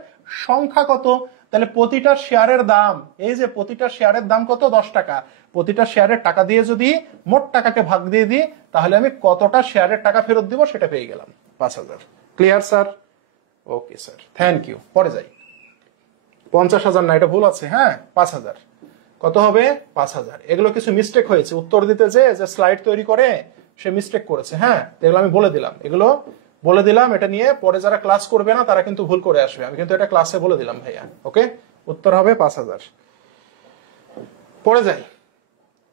সংখ্যা কত। তাহলে প্রতিটা শেয়ারের দাম, এই যে প্রতিটা শেয়ারের দাম কত? 10 টাকা। প্রতিটা শেয়ারের টাকা দিয়ে যদি মোট টাকাকে ভাগ দিয়ে দিই তাহলে আমি কতটা শেয়ারের টাকা ফেরত দিব সেটা পেয়ে গেলাম, 5,000। Clear sir? Okay sir, thank you. পরে যাই। 50,000 না, এটা ভুল আছে। হ্যাঁ, 5,000। কত হবে? 5,000। এগুলো কিছু মিস্টেক হয়েছে উত্তর দিতে, যে স্লাইড তৈরি করে সে মিস্টেক করেছে। হ্যাঁ, এগুলো আমি বলে দিলাম, এগুলো বলে দিলাম। এটা নিয়ে পরে যারা ক্লাস করবে না তারা কিন্তু ভুল করে আসবে। আমি কিন্তু এটা ক্লাসে বলে দিলাম ভাইয়া। ওকে, উত্তর হবে 5,000। পরে যাই।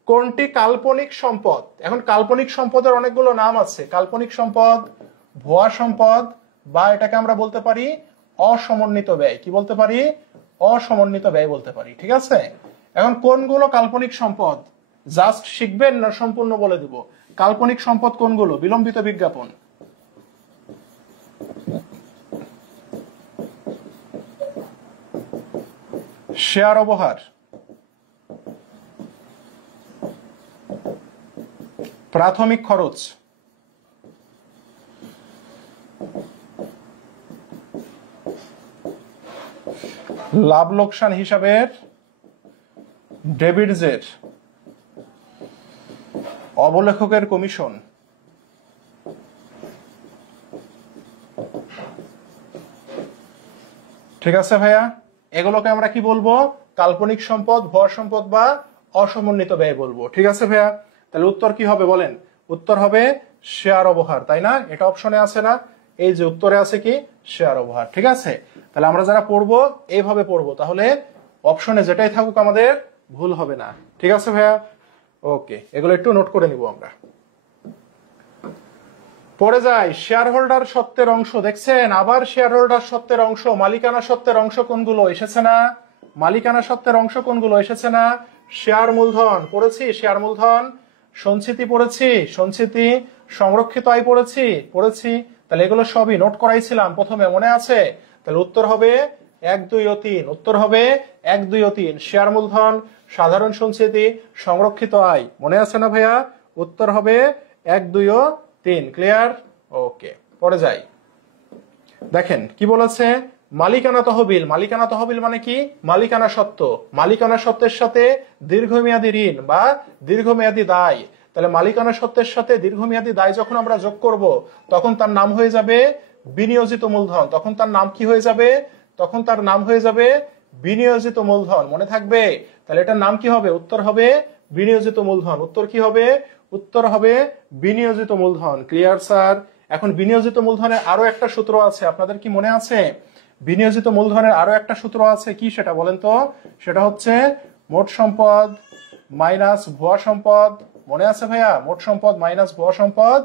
কোনটি কাল্পনিক সম্পদ? এখন কাল্পনিক সম্পদের অনেকগুলো নাম আছে। কাল্পনিক সম্পদ, ভুয়া সম্পদ, বা এটাকে আমরা বলতে পারি অসমন্বিত ব্যয়। কি বলতে পারি? অসমন্বিত ব্যয় বলতে পারি। ঠিক আছে, এখন কোনগুলো কাল্পনিক সম্পদ জাস্ট শিখবেন না সম্পূর্ণ বলে দিব? কাল্পনিক সম্পদ কোনগুলো? বিলম্বিত বিজ্ঞাপন, শেয়ার অবহার, প্রাথমিক খরচ, লাভ লোকসান হিসাবের ডেবিটজের, অবলেখকের কমিশন। ঠিক আছে ভাইয়া, এগুলোকে আমরা কি বলবো? কাল্পনিক সম্পদ, ভুয়া সম্পদ বা অসমন্বিত ব্যয় বলবো। ঠিক আছে ভাইয়া, তাহলে উত্তর কি হবে বলেন? উত্তর হবে শেয়ার অবহার, তাই না? এটা অপশনে আছে না? এই যে উত্তরে আছে কি? শেয়ার অবহার। ঠিক আছে, তাহলে আমরা যারা পড়বো এইভাবে পড়বো, তাহলে অপশনে যেটাই থাকুক আমাদের ভুল হবে না। ঠিক আছে ভাইয়া? ওকে, এগুলো একটু নোট করে নিব আমরা। পরে যাই। শেয়ার হোল্ডার সত্ত্বের অংশ, দেখছেন আবার শেয়ার হোল্ডার সত্ত্বের অংশ। মালিকানা সত্ত্বের অংশ কোনগুলো এসেছে না? মালিকানা সত্ত্বের অংশ কোনগুলো এসেছে না? শেয়ার মূলধন পড়েছি, শেয়ার মূলধন। সঞ্চিতি পড়েছি, সঞ্চিতি। সংরক্ষিত আয় পড়েছি, পড়েছি। তাহলে এগুলো সবই নোট করাইছিলাম প্রথমে, মনে আছে? তাহলে উত্তর হবে 1, 2 ও 3। উত্তর হবে 1, 2 ও 3। শেয়ার মূলধন, সাধারণ সঞ্চিতি, সংরক্ষিত আয়। মনে আছে না ভাইয়া? উত্তর হবে 1, 2 ও 3। ক্লিয়ার? ওকে, পরে যাই। দেখেন কি বলেছে? মালিকানা তহবিল। মালিকানা তহবিল মানে কি? মালিকানা সত্ত্ব। মালিকানা সত্ত্বের সাথে দীর্ঘমেয়াদী ঋণ বা দীর্ঘমেয়াদী দায়। তাহলে মালিকানা সত্ত্বের সাথে দীর্ঘমেয়াদী দায় যখন আমরা যোগ করব তখন তার নাম হয়ে যাবে বিনিয়োজিত মূলধন। তখন তার নাম কি হয়ে যাবে? তখন তার নাম হয়ে যাবে বিনিয়োজিত মূলধন। মনে থাকবে? তাহলে এটার নাম কি হবে? উত্তর হবে বিনিয়োজিত মূলধন। উত্তর কি হবে? উত্তর হবে বিনিয়োজিত মূলধন। Clear sir? এখন বিনিয়োজিত মূলধনের আরো একটা সূত্র আছে, আপনাদের কি মনে আছে? বিনিয়োজিত মূলধনের আরো একটা সূত্র আছে, কি সেটা বলেন তো? সেটা হচ্ছে মোট সম্পদ মাইনাস ভুয়া সম্পদ। মনে আছে ভাইয়া? মোট সম্পদ মাইনাস ভুয়া সম্পদ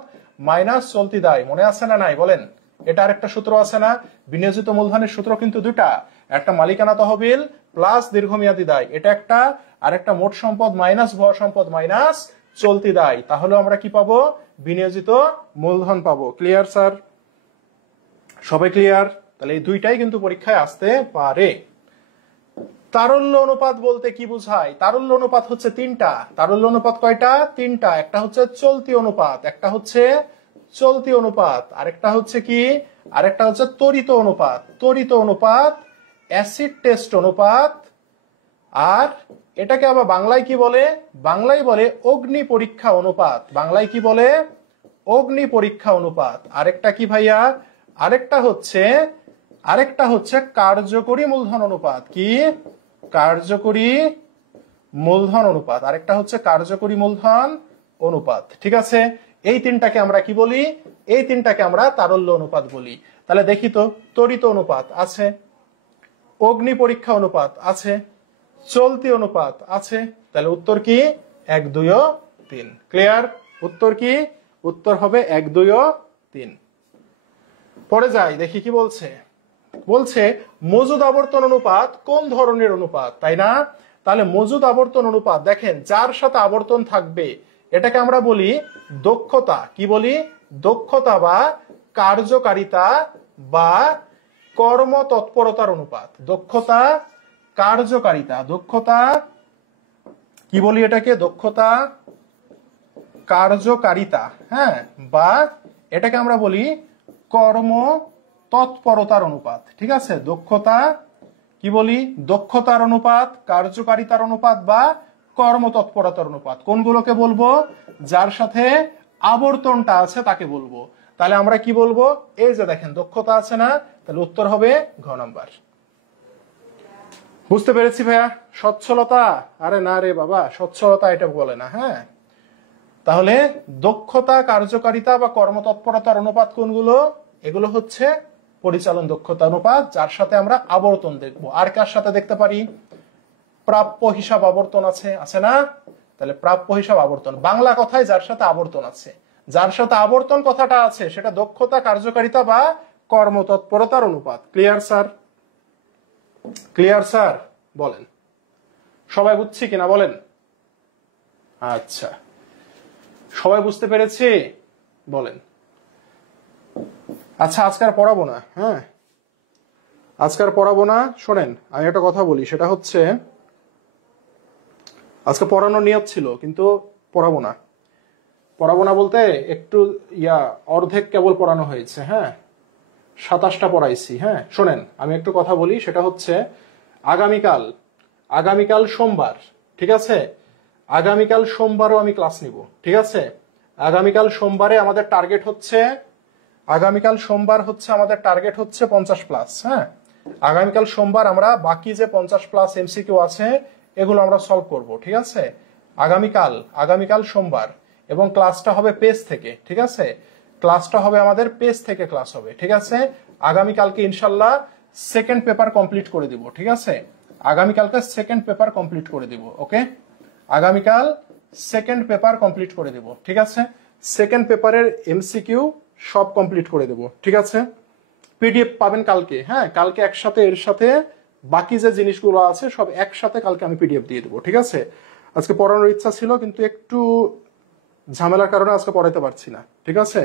মাইনাস চলতি দায়। মনে আছে না নাই বলেন? এটা আরেকটা সূত্র আছে না? বিনিয়োজিত মূলধনের সূত্র কিন্তু দুটা, একটা মালিকানা তহবিল প্লাস দীর্ঘমেয়াদী দায়, এটা একটা। আর একটা মোট সম্পদ মাইনাস ভুয়া সম্পদ মাইনাস চলতি দায়। তাহলে আমরা কি পাবো? বিনিয়োজিত মূলধন পাবো। Clear sir? সবাই ক্লিয়ার? তাহলে এই দুইটাই কিন্তু পরীক্ষায় আসতে পারে। তারল্য অনুপাত বলতে কি বোঝায়? তারল্য অনুপাত হচ্ছে তিনটা। তারল্য অনুপাত কয়টা? তিনটা। একটা হচ্ছে চলতি অনুপাত, একটা হচ্ছে চলতি অনুপাত, আরেকটা হচ্ছে কি? আরেকটা হচ্ছে ত্বরিত অনুপাত। ত্বরিত অনুপাত, অ্যাসিড টেস্ট অনুপাত, আর এটাকে আবার বাংলায় কি বলে? বাংলায় বলে অগ্নি পরীক্ষা অনুপাত। বাংলায় কি বলে? অগ্নি পরীক্ষা অনুপাত। আরেকটা কি ভাইয়া? আরেকটা হচ্ছে কার্যকরী মূলধন অনুপাত। কি? কার্যকরী মূলধন অনুপাত, আরেকটা হচ্ছে কার্যকরী মূলধন অনুপাত। ঠিক আছে, এই তিনটাকে আমরা কি বলি? এই তিনটাকে আমরা তারল্য অনুপাত বলি। তাহলে দেখি তো, ত্বরিত অনুপাত আছে, অগ্নি পরীক্ষা অনুপাত আছে, চলতি অনুপাত আছে। তাহলে উত্তর কি? 1, 2 ও 3। ক্লিয়ার? উত্তর কি? উত্তর হবে 1, 2 ও 3। পরে যাই, দেখি কি বলছে। বলছে মজুদ আবর্তন অনুপাত কোন ধরনের অনুপাত, তাই না? তাহলে মজুদ আবর্তন অনুপাত, দেখেন যার সাথে আবর্তন থাকবে এটাকে আমরা বলি দক্ষতা। কি বলি? দক্ষতা বা কার্যকারিতা বা কর্ম তৎপরতার অনুপাত। দক্ষতা, কার্যকারিতা, দক্ষতা কি বলি এটাকে? দক্ষতা, কার্যকারিতা, হ্যাঁ, বা এটাকে আমরা বলি কর্ম তৎপরতার অনুপাত। ঠিক আছে, দক্ষতা কি বলি? দক্ষতার অনুপাত, কার্যকারিতার অনুপাত বা কর্মতৎপরতার অনুপাত। কোনগুলোকে বলবো? যার সাথে আবর্তনটা আছে তাকে বলবো। তাহলে আমরা কি বলবো? এই যে দেখেন দক্ষতা আছে না, তাহলে উত্তর হবে ঘ নাম্বার। বুঝতে পেরেছি ভাইয়া? সচ্ছলতা? আরে না রে বাবা, সচ্ছলতা এটা বলে না। হ্যাঁ, তাহলে দক্ষতা, কার্যকারিতা বা কর্মতৎপরতার অনুপাত কোনগুলো? এগুলো হচ্ছে পরিচালন দক্ষতা অনুপাত, যার সাথে আমরা আবর্তন দেখব। আর কার সাথে দেখতে পারি? প্রাপ্য হিসাব আবর্তন আছে, আছে না? তাহলে প্রাপ্য হিসাব আবর্তন, বাংলা কথায় যার সাথে আবর্তন আছে, যার সাথে আবর্তন কথাটা আছে সেটা দক্ষতা, কার্যকারিতা বা কর্মতৎপরতার অনুপাত। Clear sir? Clear sir? বলেন সবাই বুঝছি কিনা বলেন। আচ্ছা, সবাই বুঝতে পেরেছি বলেন। আচ্ছা, আজকাল পড়াবো না। হ্যাঁ, আজকাল পড়াবো না। শোনেন, আমি একটা কথা বলি, সেটা হচ্ছে আজকে পড়ানোর নিয়ত ছিল কিন্তু পড়াবো না। পড়াবো না বলতে একটু অর্ধেক কেবল পড়ানো হয়েছে। হ্যাঁ, 27টা পড়াইছি। হ্যাঁ, শোনেন আমি একটু কথা বলি, সেটা হচ্ছে আগামীকাল সোমবার, ঠিক আছে? আগামীকাল সোমবারও আমি ক্লাস নিব। ঠিক আছে, আগামীকাল সোমবারে আমাদের টার্গেট হচ্ছে, আগামীকাল সোমবার হচ্ছে আমাদের টার্গেট হচ্ছে 50+। হ্যাঁ, আগামীকাল সোমবার আমরা বাকি যে 50+ এমসিকিউ আছে এগুলো আমরা সলভ করব। ঠিক আছে, আগামীকাল সোমবার, এবং ক্লাসটা হবে পেজ থেকে। ঠিক আছে, ক্লাসটা হবে আমাদের পেজ থেকে ক্লাস হবে। ঠিক আছে, আগামীকালকে ইনশাল্লাহ সেকেন্ড পেপার কমপ্লিট করে দিব। ঠিক আছে, আগামীকালকে সেকেন্ড পেপার কমপ্লিট করে দিব। ওকে, আগামীকাল সেকেন্ড পেপার কমপ্লিট করে দিব। ঠিক আছে, সেকেন্ড পেপারের এমসিকিউ সব কমপ্লিট করে দেব। ঠিক আছে, পিডিএফ পাবেন কালকে। হ্যাঁ, কালকে একসাথে এর সাথে বাকি যে জিনিসগুলো আছে সব একসাথে কালকে আমি পিডিএফ দিয়ে দেবো। ঠিক আছে, আজকে পড়ানোর ইচ্ছা ছিল কিন্তু একটু ঝামেলার কারণে আজকে পড়াইতে পারছি না। ঠিক আছে,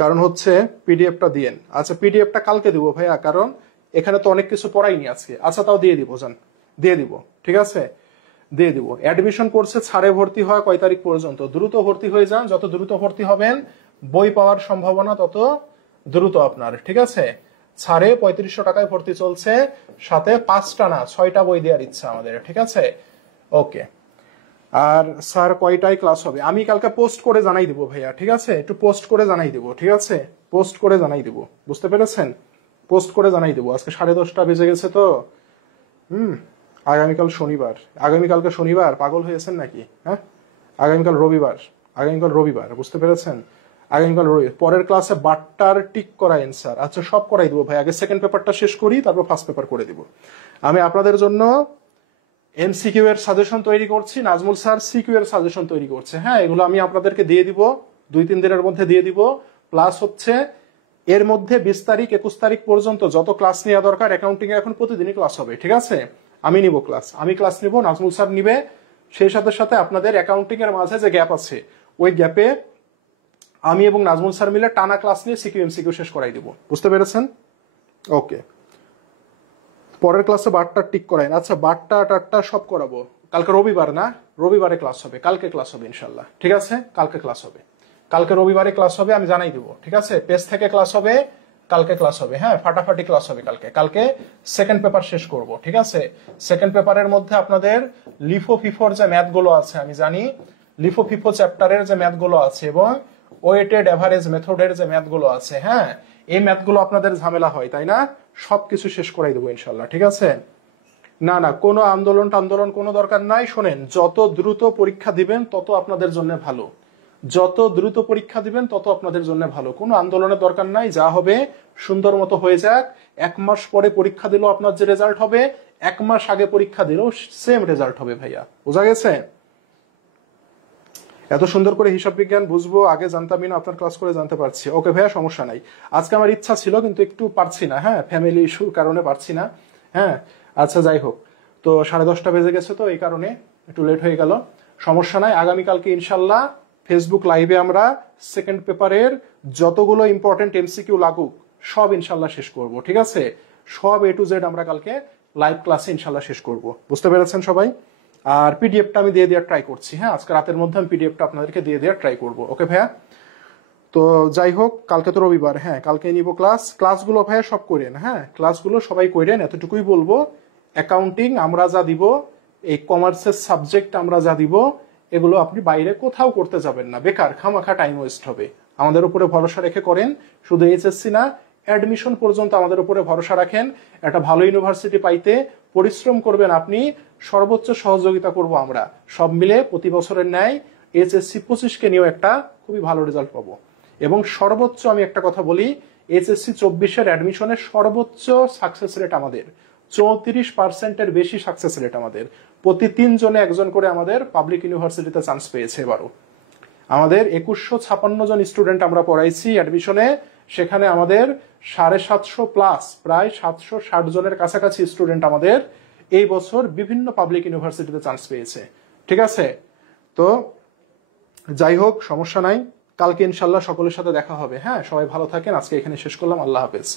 কারণ হচ্ছে পিডিএফটা দিয়েন। আচ্ছা, পিডিএফটা কালকে দিব ভাইয়া, কারণ এখানে তো অনেক কিছু পড়াইনি আজকে। আচ্ছা, তাও দিয়ে দিব, জান দিয়ে দিব। ঠিক আছে, দিয়ে দিব। অ্যাডমিশন কোর্সে ছাড়ে ভর্তি হয় কয় তারিখ পর্যন্ত? দ্রুত ভর্তি হয়ে যান, যত দ্রুত ভর্তি হবেন বই পাওয়ার সম্ভাবনা তত দ্রুত আপনার। ঠিক আছে, ছাড়ে 3500 টাকায় ভর্তি চলছে, সাথে 5টা না 6টা বই দেওয়ার ইচ্ছা আমাদের। ঠিক আছে, ওকে। আর স্যার কয়টায় ক্লাস হবে? আমি কালকে পোস্ট করে জানাই দিব ভাইয়া। ঠিক আছে, একটু পোস্ট করে জানাই দিব। ঠিক আছে, পোস্ট করে জানাই দিব, বুঝতে পেরেছেন? পোস্ট করে জানাই দিব। আজকে 10:30 বেজে গেছে তো। আগামীকাল শনিবার, আগামীকালকে শনিবার, পাগল হয়েছেন নাকি? হ্যাঁ, আগামীকাল রবিবার, বুঝতে পেরেছেন? আগামীকাল রবিবার। পরের ক্লাসে বাট্টার টিক করা অ্যান্সার, আচ্ছা সব করাই দিব ভাই। আগে সেকেন্ড পেপারটা শেষ করি, তারপর ফার্স্ট পেপার করে দিব। আমি আপনাদের জন্য এমসিকিউ এর সাজেশন তৈরি করছি, নাজমুল স্যার সিকিউ এর সাজেশন তৈরি করছে। হ্যাঁ, এগুলো আমি আপনাদেরকে দিয়ে দিব, 2-3 দিনের মধ্যে দিয়ে দিব। প্লাস হচ্ছে এর মধ্যে 20 তারিখ 21 তারিখ পর্যন্ত যত ক্লাস নেওয়া দরকার, অ্যাকাউন্টিং এ এখন প্রতিদিনই ক্লাস হবে। ঠিক আছে, আমি নিব ক্লাস, আমি ক্লাস নিব, নাজমুল স্যার নিবে। সেই সাথে সাথে আপনাদের অ্যাকাউন্টিং এর মাঝে যে গ্যাপ আছে, ওই গ্যাপে আমি এবং নাজমুল স্যার মিলে টানা ক্লাস নিয়ে সিকিউ এমসিকিউ শেষ করাই দিব। বুঝতে পেরেছেন? ওকে, পরের ক্লাসে বারটা টিক করাইন। আচ্ছা, বারটা টারটা সব করাবো। কালকে রবিবার না, রবিবারে ক্লাস হবে, কালকে ক্লাস হবে ইনশাল্লাহ। ঠিক আছে, কালকে ক্লাস হবে, কালকে রবিবারে ক্লাস হবে, আমি জানাই দিব। ঠিক আছে, পেজ থেকে ক্লাস হবে, কালকে ক্লাস হবে। হ্যাঁ, ফাটাফাটি ক্লাস হবে কালকে সেকেন্ড পেপার শেষ করব। ঠিক আছে, সেকেন্ড পেপারের মধ্যে আপনাদের লিফো ফিফোর যে ম্যাথগুলো আছে, আমি জানি লিফো ফিফো চ্যাপ্টারের যে ম্যাথগুলো আছে এবং ওয়েটেড এভারেজ মেথডের যে ম্যাথগুলো আছে, হ্যাঁ এই ম্যাথগুলো আপনাদের ঝামেলা হয়, তাই না? সবকিছু শেষ করাই দেবো ইনশাল্লাহ। ঠিক আছে, না না, কোনো আন্দোলন কোনো দরকার নাই। শোনেন, যত দ্রুত পরীক্ষা দিবেন তত আপনাদের জন্য ভালো, যত দ্রুত পরীক্ষা দিবেন তত আপনাদের জন্য ভালো। কোনো আন্দোলনের দরকার নাই, যা হবে সুন্দর মতো হয়ে যাক। 1 মাস পরে পরীক্ষা দিলেও আপনার যে রেজাল্ট হবে, 1 মাস আগে পরীক্ষা দিলেও সেম রেজাল্ট হবে ভাইয়া, বোঝা গেছে? এত সুন্দর করে হিসাব বিজ্ঞান বুঝবো আগে জানতামই না, আপনার ক্লাস করে জানতে পারছি। ওকে ভাইয়া, সমস্যা নাই। আজকে আমার ইচ্ছা ছিল কিন্তু একটু পারছি না, হ্যাঁ, ফ্যামিলি ইস্যুর কারণে পারছি না। হ্যাঁ, আচ্ছা যাই হোক, তো 10:30 বেজে গেছে, তো এই কারণে একটু লেট হয়ে গেল। সমস্যা নাই, আগামীকালকে ইনশাল্লাহ ফেসবুক লাইভে আমরা সেকেন্ড পেপারের যতগুলো ইম্পর্টেন্ট এমসিকিউ লাগুক সব ইনশাল্লাহ শেষ করব, ঠিক আছে? সব A to Z আমরা কালকে লাইভ ক্লাসে ইনশাল্লাহ শেষ করব। বুঝতে পেরেছেন সবাই? আর পিডিএফটা আমি দিয়ে দেওয়ার ট্রাই করছি, হ্যাঁ, আজকে রাতের মধ্যে আমি পিডিএফটা আপনাদেরকে দিয়ে দেওয়ার ট্রাই করব। ওকে ভাইয়া, তো যাই হোক, কালকে তো রবিবার, হ্যাঁ, কালকে নিব ক্লাসগুলো ভাইয়া সব করেন, হ্যাঁ, ক্লাসগুলো সবাই করেন, এতটুকুই বলবো। অ্যাকাউন্টিং আমরা যা দিব, এই কমার্সের সাবজেক্ট আমরা যা দিব, এগুলো আপনি বাইরে কোথাও করতে যাবেন না, বেকার খামাখা টাইম ওয়েস্ট হবে। আমাদের উপরে ভরসা রেখে করেন, শুধু এইচএসসি না, অ্যাডমিশন পর্যন্ত আমাদের উপরে ভরসা রাখেন। একটা ভালো ইউনিভার্সিটি পাইতে পরিশ্রম করবেন আপনি, সর্বোচ্চ সহযোগিতা করব আমরা। সব মিলে প্রতি বছরের ন্যায় এইচএসসি 25-কে নিয়েও একটা খুবই ভালো রেজাল্ট পাবো। এবং সর্বোচ্চ আমি একটা কথা বলি, এইচএসসি 24-এর অ্যাডমিশনের সর্বোচ্চ সাকসেস রেট আমাদের 34%-এর বেশি সাকসেস রেট আমাদের। প্রতি 3 জনে 1 জন করে আমাদের পাবলিক ইউনিভার্সিটিতে চান্স পেয়েছে এবারও। আমাদের 2156 জন স্টুডেন্ট আমরা পড়াইছি অ্যাডমিশনে, সেখানে আমাদের 750 প্রায় 760 জনের কাছাকাছি স্টুডেন্ট আমাদের এই বছর বিভিন্ন পাবলিক ইউনিভার্সিটিতে চান্স পেয়েছে, ঠিক আছে? তো যাই হোক, সমস্যা নাই, কালকে ইনশাল্লাহ সকলের সাথে দেখা হবে। হ্যাঁ, সবাই ভালো থাকেন, আজকে এখানে শেষ করলাম, আল্লাহ হাফেজ।